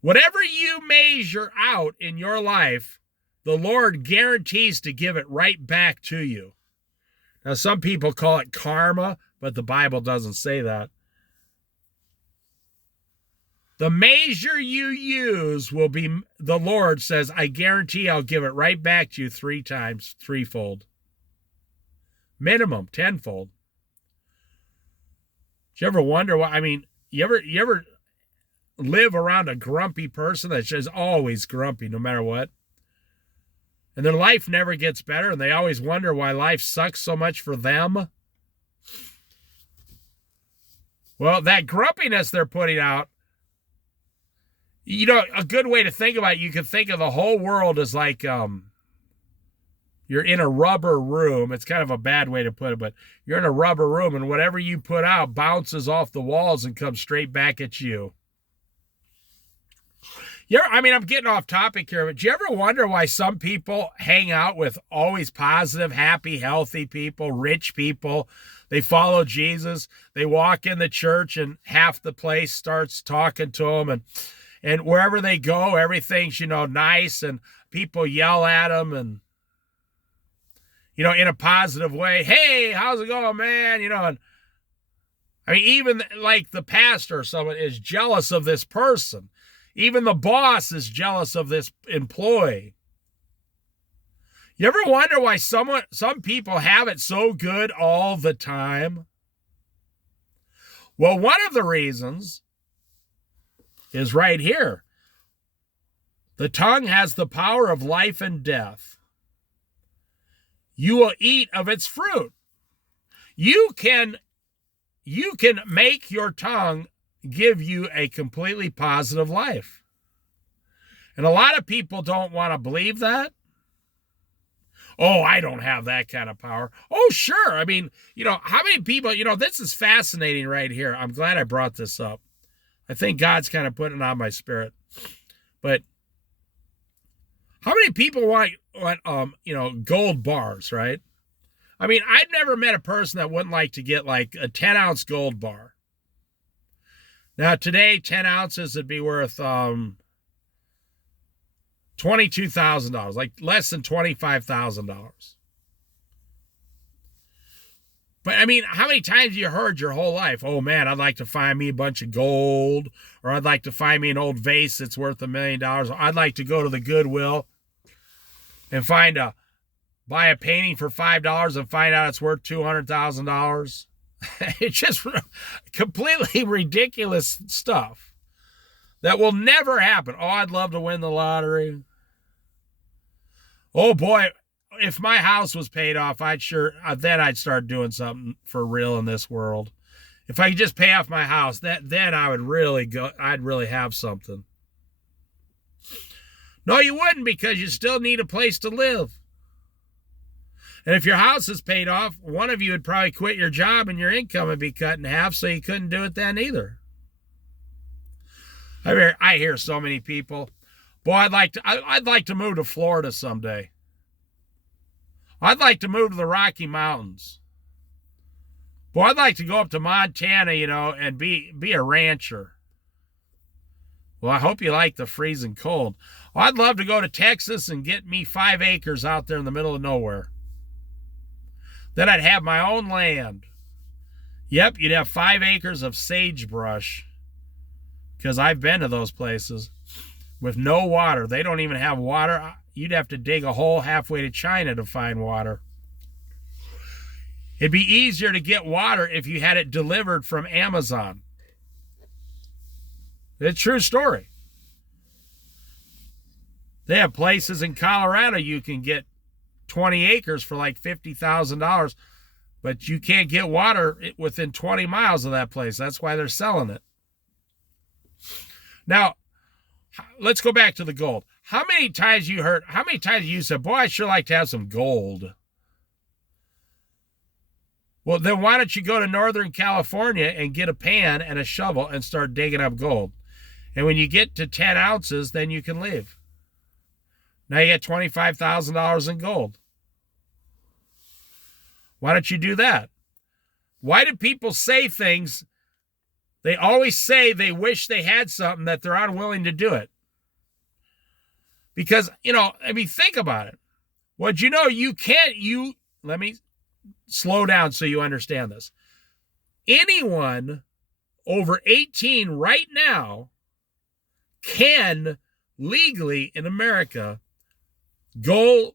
Whatever you measure out in your life, the Lord guarantees to give it right back to you. Now, some people call it karma, but the Bible doesn't say that. The measure you use will be, the Lord says, I guarantee I'll give it right back to you 3 times, threefold. Minimum, 10-fold. Do you ever wonder why? I mean, you ever live around a grumpy person that's just always grumpy no matter what? And their life never gets better, and they always wonder why life sucks so much for them? Well, that grumpiness they're putting out, you know, a good way to think about it, you can think of the whole world as like you're in a rubber room. It's kind of a bad way to put it, but you're in a rubber room, and whatever you put out bounces off the walls and comes straight back at you. I'm getting off topic here, but do you ever wonder why some people hang out with always positive, happy, healthy people, rich people? They follow Jesus. They walk in the church, and half the place starts talking to them, and wherever they go, everything's, nice, and people yell at them and, in a positive way. Hey, how's it going, man? And I mean, even like the pastor or someone is jealous of this person. Even the boss is jealous of this employee. You ever wonder why some people have it so good all the time? Well, one of the reasons is right here. The tongue has the power of life and death. You will eat of its fruit. You can make your tongue give you a completely positive life. And a lot of people don't want to believe that. Oh, I don't have that kind of power. Oh, sure. I mean, how many people, this is fascinating right here. I'm glad I brought this up. I think God's kind of putting it on my spirit. But how many people want gold bars, right? I mean, I've never met a person that wouldn't like to get like a 10-ounce gold bar. Now, today, 10 ounces would be worth $22,000, like less than $25,000. But I mean, how many times have you heard your whole life, oh man, I'd like to find me a bunch of gold, or I'd like to find me an old vase that's worth $1 million, or I'd like to go to the Goodwill and buy a painting for $5 and find out it's worth $200,000. It's just completely ridiculous stuff that will never happen. Oh, I'd love to win the lottery. Oh boy, if my house was paid off, then I'd start doing something for real in this world. If I could just pay off my house, then I'd really have something. No, you wouldn't, because you still need a place to live. And if your house is paid off, one of you would probably quit your job and your income would be cut in half, so you couldn't do it then either. I hear so many people, boy, I'd like to move to Florida someday. I'd like to move to the Rocky Mountains. Boy, I'd like to go up to Montana, and be a rancher. Well, I hope you like the freezing cold. Well, I'd love to go to Texas and get me 5 acres out there in the middle of nowhere. Then I'd have my own land. Yep, you'd have 5 acres of sagebrush, because I've been to those places, with no water. They don't even have water. You'd have to dig a hole halfway to China to find water. It'd be easier to get water if you had it delivered from Amazon. It's a true story. They have places in Colorado you can get 20 acres for like $50,000, but you can't get water within 20 miles of that place. That's why they're selling it. Now, let's go back to the gold. How many times you said, boy, I'd sure like to have some gold? Well, then why don't you go to Northern California and get a pan and a shovel and start digging up gold? And when you get to 10 ounces, then you can leave. Now you get $25,000 in gold. Why don't you do that? Why do people say things? They always say they wish they had something that they're unwilling to do it. Because, think about it. Well, let me slow down so you understand this. Anyone over 18 right now can legally in America go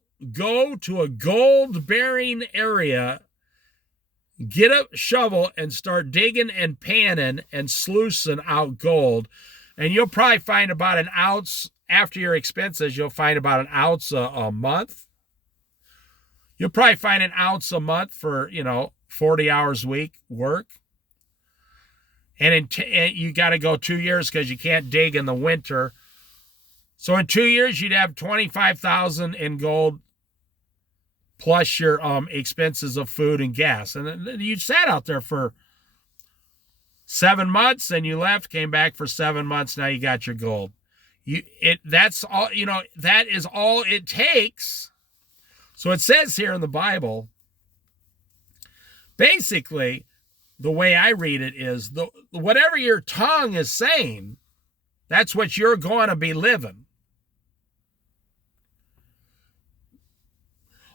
to a gold-bearing area, get a shovel and start digging and panning and sluicing out gold. And you'll probably find about an ounce after your expenses. You'll find about an ounce a month. You'll probably find an ounce a month for, 40 hours a week work. And you got to go 2 years because you can't dig in the winter. So in 2 years, you'd have $25,000 in gold plus your expenses of food and gas. And then you sat out there for 7 months and you left, came back for 7 months. Now you got your gold. That's all, that is all it takes. So it says here in the Bible, basically, the way I read it is whatever your tongue is saying, that's what you're going to be living.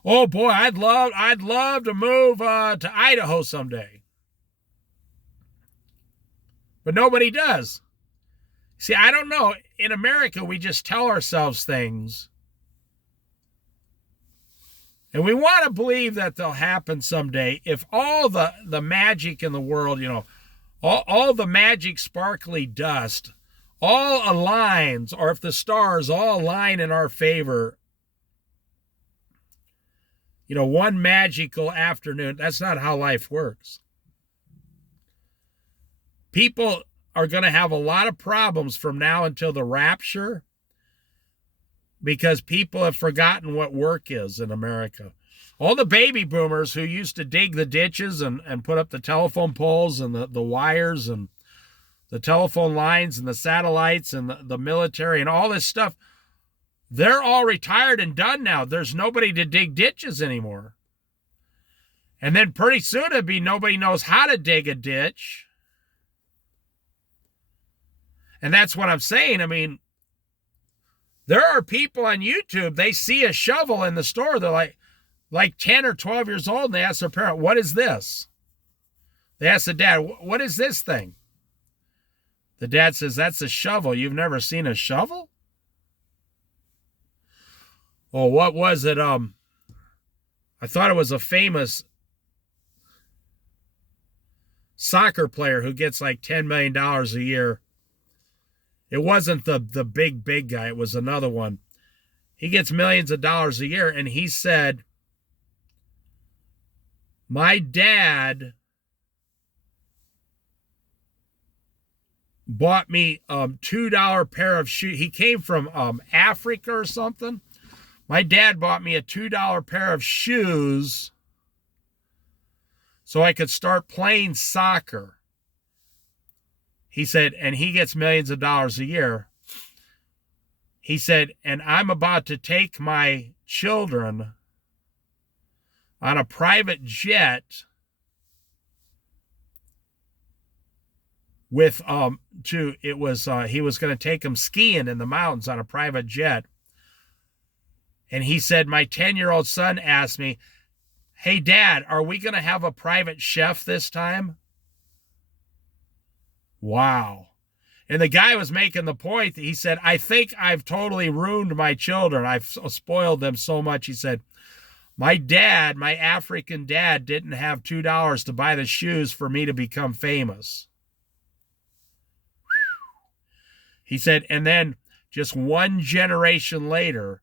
Oh boy, I'd love to move to Idaho someday. But nobody does. See, I don't know. In America, we just tell ourselves things. And we want to believe that they'll happen someday if all the magic in the world, all the magic sparkly dust all aligns, or if the stars all align in our favor, one magical afternoon. That's not how life works. People are going to have a lot of problems from now until the rapture. because people have forgotten what work is in America. All the baby boomers who used to dig the ditches and put up the telephone poles and the wires and the telephone lines and the satellites and the military and all this stuff, they're all retired and done now. There's nobody to dig ditches anymore. And then pretty soon it'd be nobody knows how to dig a ditch. And that's what I'm saying. I mean, there are people on YouTube, they see a shovel in the store. They're like 10 or 12 years old, and they ask their parent, what is this? They ask the dad, what is this thing? The dad says, that's a shovel. You've never seen a shovel? Well, what was it? I thought it was a famous soccer player who gets like $10 million a year. It wasn't the big guy. It was another one. He gets millions of dollars a year, and he said, my dad bought me $2 pair of shoes. He came from Africa or something. My dad bought me a $2 pair of shoes so I could start playing soccer. He said, and he gets millions of dollars a year. He said, and I'm about to take my children on a private jet with he was going to take them skiing in the mountains on a private jet. And he said, my 10-year-old son asked me, hey, Dad, are we going to have a private chef this time? Wow. And the guy was making the point. He said, I think I've totally ruined my children. I've spoiled them so much. He said, my dad, my African dad, didn't have $2 to buy the shoes for me to become famous. He said, and then just one generation later,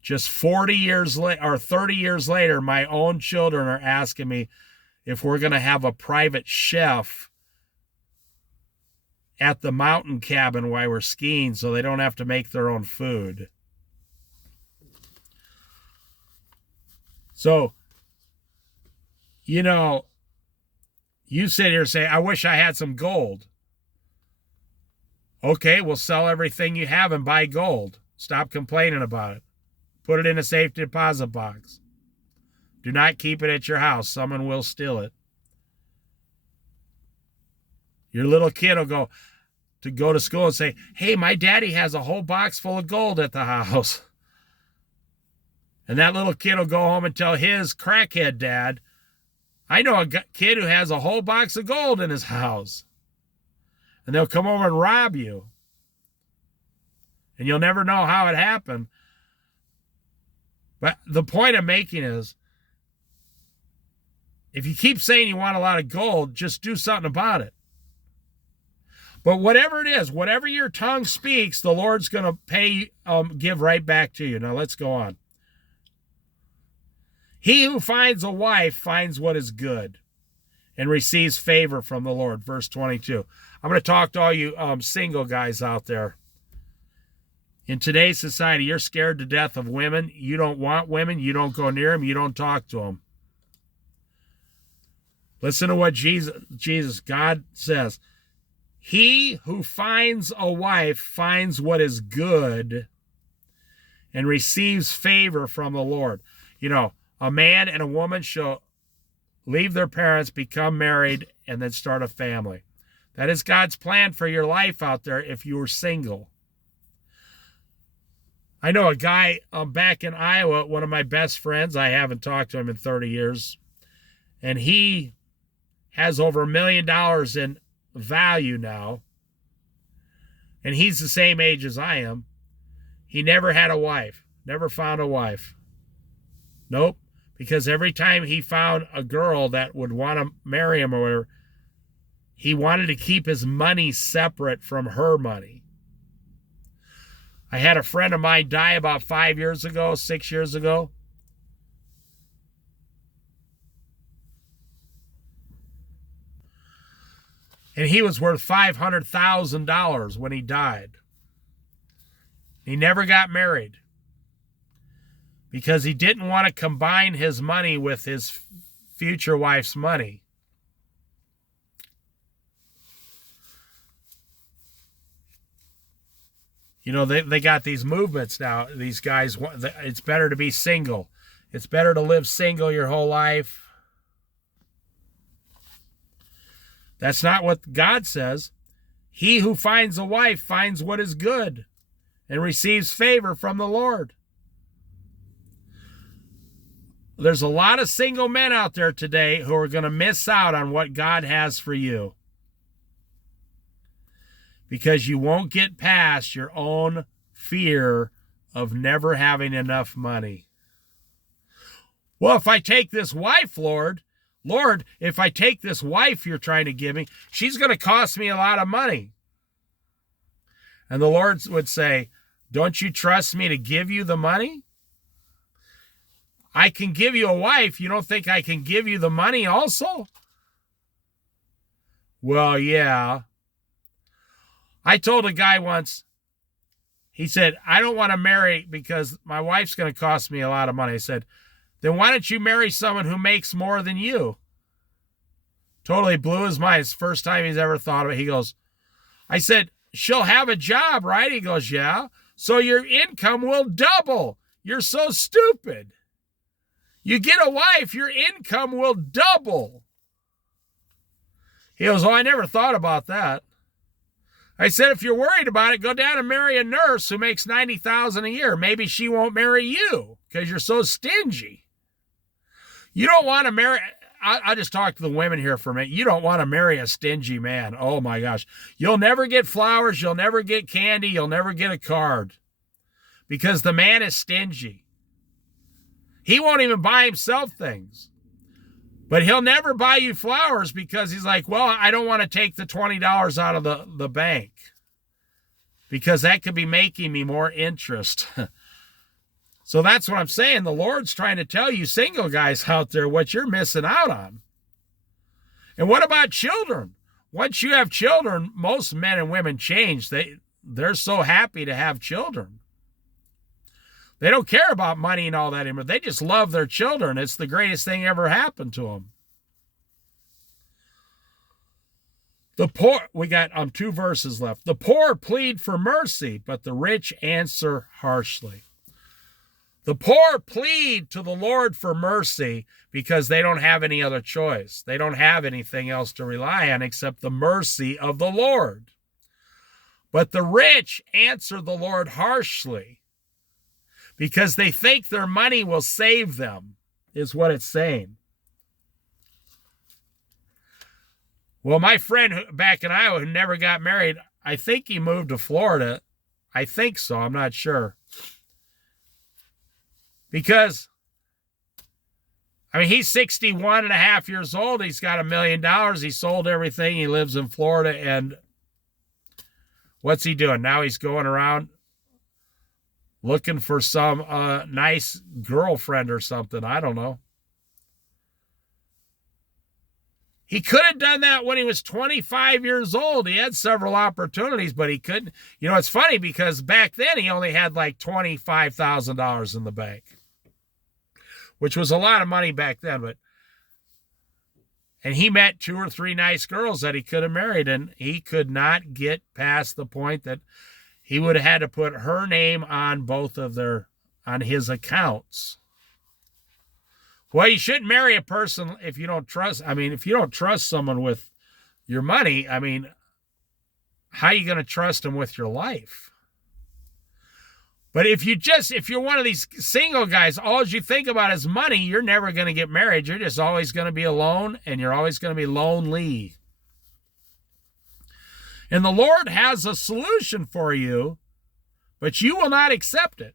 just 40 years later or 30 years later, my own children are asking me if we're going to have a private chef at the mountain cabin while we're skiing so they don't have to make their own food. So, you know, you sit here and say, I wish I had some gold. Okay, we'll sell everything you have and buy gold. Stop complaining about it. Put it in a safe deposit box. Do not keep it at your house. Someone will steal it. Your little kid will go to school and say, hey, my daddy has a whole box full of gold at the house. And that little kid will go home and tell his crackhead dad, I know a kid who has a whole box of gold in his house. And they'll come over and rob you. And you'll never know how it happened. But the point I'm making is, if you keep saying you want a lot of gold, just do something about it. But whatever it is, whatever your tongue speaks, the Lord's going to give right back to you. Now let's go on. He who finds a wife finds what is good and receives favor from the Lord. Verse 22. I'm going to talk to all you single guys out there. In today's society, you're scared to death of women. You don't want women. You don't go near them. You don't talk to them. Listen to what God says. He who finds a wife finds what is good and receives favor from the Lord. You know, a man and a woman shall leave their parents, become married, and then start a family. That is God's plan for your life out there if you are single. I know a guy back in Iowa, one of my best friends. I haven't talked to him in 30 years. And he has over $1 million in value now. And he's the same age as I am. He never had a wife. Never found a wife. Nope. Because every time he found a girl that would want to marry him or whatever, he wanted to keep his money separate from her money. I had a friend of mine die about 6 years ago. And he was worth $500,000 when he died. He never got married because he didn't want to combine his money with his future wife's money. You know, they got these movements now. These guys, it's better to be single. It's better to live single your whole life. That's not what God says. He who finds a wife finds what is good and receives favor from the Lord. There's a lot of single men out there today who are going to miss out on what God has for you because you won't get past your own fear of never having enough money. Well, if I take this wife, Lord, if I take this wife you're trying to give me, she's going to cost me a lot of money. And the Lord would say, don't you trust me to give you the money? I can give you a wife. You don't think I can give you the money also? Well, yeah. I told a guy once, he said, I don't want to marry because my wife's going to cost me a lot of money. I said, then why don't you marry someone who makes more than you? Totally blew his mind. It's the first time he's ever thought of it. He goes, I said, she'll have a job, right? He goes, yeah. So your income will double. You're so stupid. You get a wife, your income will double. He goes, oh, I never thought about that. I said, if you're worried about it, go down and marry a nurse who makes $90,000 a year. Maybe she won't marry you because you're so stingy. You don't want to marry. I'll just talk to the women here for a minute. You don't want to marry a stingy man. Oh my gosh. You'll never get flowers. You'll never get candy. You'll never get a card because the man is stingy. He won't even buy himself things, but he'll never buy you flowers because he's like, well, I don't want to take the $20 out of the bank because that could be making me more interest. So that's what I'm saying. The Lord's trying to tell you single guys out there what you're missing out on. And what about children? Once you have children, most men and women change. They're so happy to have children. They don't care about money and all that anymore. They just love their children. It's the greatest thing ever happened to them. The poor, we got 2 verses left. The poor plead for mercy, but the rich answer harshly. The poor plead to the Lord for mercy because they don't have any other choice. They don't have anything else to rely on except the mercy of the Lord. But the rich answer the Lord harshly because they think their money will save them, is what it's saying. Well, my friend back in Iowa who never got married, I think he moved to Florida. I think so. I'm not sure. Because, I mean, he's 61 and a half years old. He's got $1 million. He sold everything. He lives in Florida. And what's he doing? Now he's going around looking for some nice girlfriend or something. I don't know. He could have done that when he was 25 years old. He had several opportunities, but he couldn't. You know, it's funny because back then he only had like $25,000 in the bank, which was a lot of money back then. And he met 2 or 3 nice girls that he could have married, and he could not get past the point that he would have had to put her name on on his accounts. Well, you shouldn't marry a person if you don't trust. I mean, if you don't trust someone with your money, I mean, how are you going to trust them with your life? But if you're one of these single guys, all you think about is money, you're never going to get married. You're just always going to be alone, and you're always going to be lonely. And the Lord has a solution for you, but you will not accept it.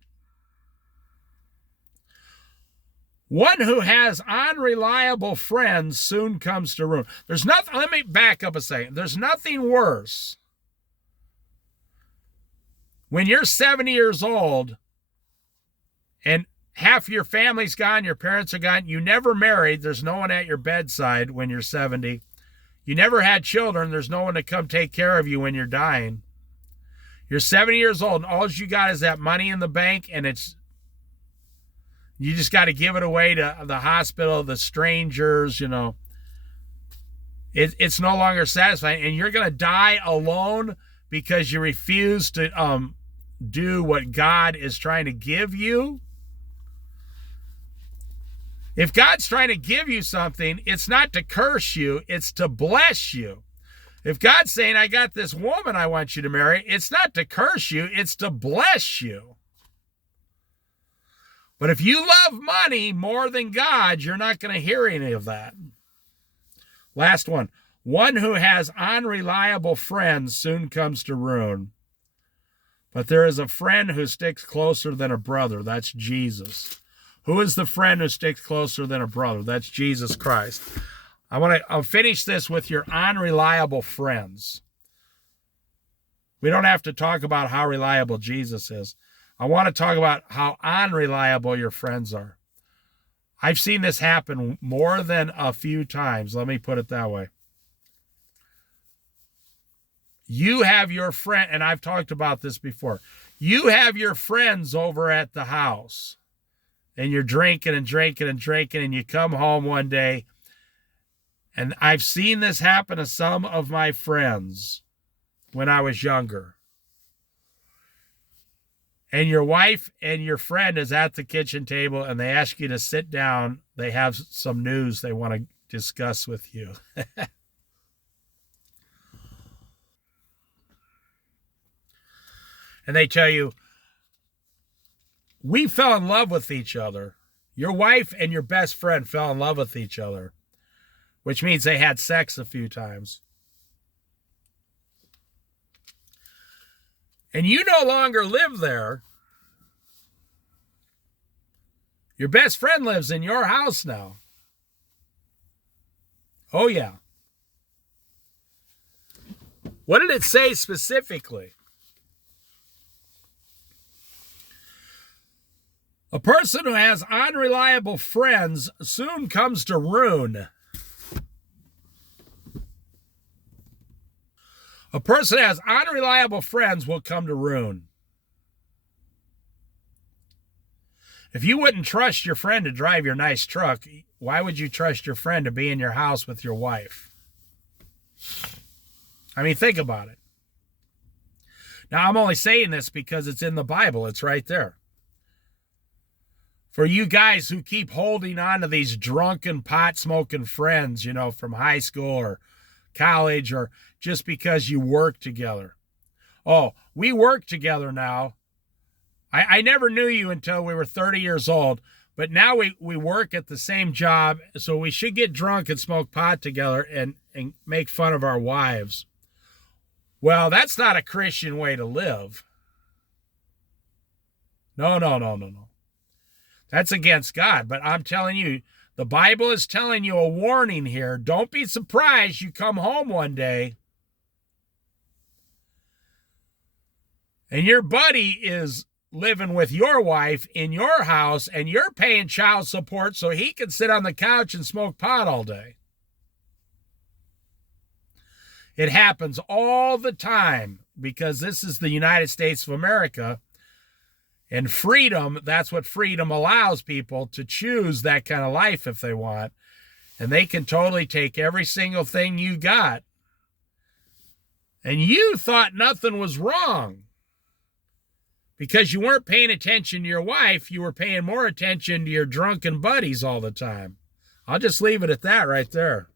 One who has unreliable friends soon comes to ruin. There's nothing, let me back up a second. There's nothing worse when you're 70 years old and half your family's gone, your parents are gone, you never married, there's no one at your bedside when you're 70. You never had children, there's no one to come take care of you when you're dying. You're 70 years old, and all you got is that money in the bank, and you just got to give it away to the hospital, the strangers, It's no longer satisfying, and you're going to die alone because you refuse to do what God is trying to give you. If God's trying to give you something, it's not to curse you, it's to bless you. If God's saying, I got this woman I want you to marry, it's not to curse you, it's to bless you. But if you love money more than God, you're not going to hear any of that. Last one. One who has unreliable friends soon comes to ruin. But there is a friend who sticks closer than a brother. That's Jesus. Who is the friend who sticks closer than a brother? That's Jesus Christ. I'll finish this with your unreliable friends. We don't have to talk about how reliable Jesus is. I want to talk about how unreliable your friends are. I've seen this happen more than a few times. Let me put it that way. You have your friend, and I've talked about this before. You have your friends over at the house, and you're drinking and drinking and drinking, and you come home one day, and I've seen this happen to some of my friends when I was younger. And your wife and your friend is at the kitchen table, and they ask you to sit down. They have some news they want to discuss with you. And they tell you, we fell in love with each other. Your wife and your best friend fell in love with each other, which means they had sex a few times. And you no longer live there. Your best friend lives in your house now. Oh, yeah. What did it say specifically? A person who has unreliable friends soon comes to ruin. A person who has unreliable friends will come to ruin. If you wouldn't trust your friend to drive your nice truck, why would you trust your friend to be in your house with your wife? I mean, think about it. Now, I'm only saying this because it's in the Bible. It's right there. For you guys who keep holding on to these drunken, pot-smoking friends, from high school or college, or just because you work together. Oh, we work together now. I never knew you until we were 30 years old, but now we work at the same job, so we should get drunk and smoke pot together and make fun of our wives. Well, that's not a Christian way to live. No. That's against God. But I'm telling you, the Bible is telling you a warning here. Don't be surprised you come home one day and your buddy is living with your wife in your house and you're paying child support so he can sit on the couch and smoke pot all day. It happens all the time because this is the United States of America. And freedom, that's what freedom allows people to choose that kind of life if they want. And they can totally take every single thing you got. And you thought nothing was wrong. Because you weren't paying attention to your wife, you were paying more attention to your drunken buddies all the time. I'll just leave it at that right there.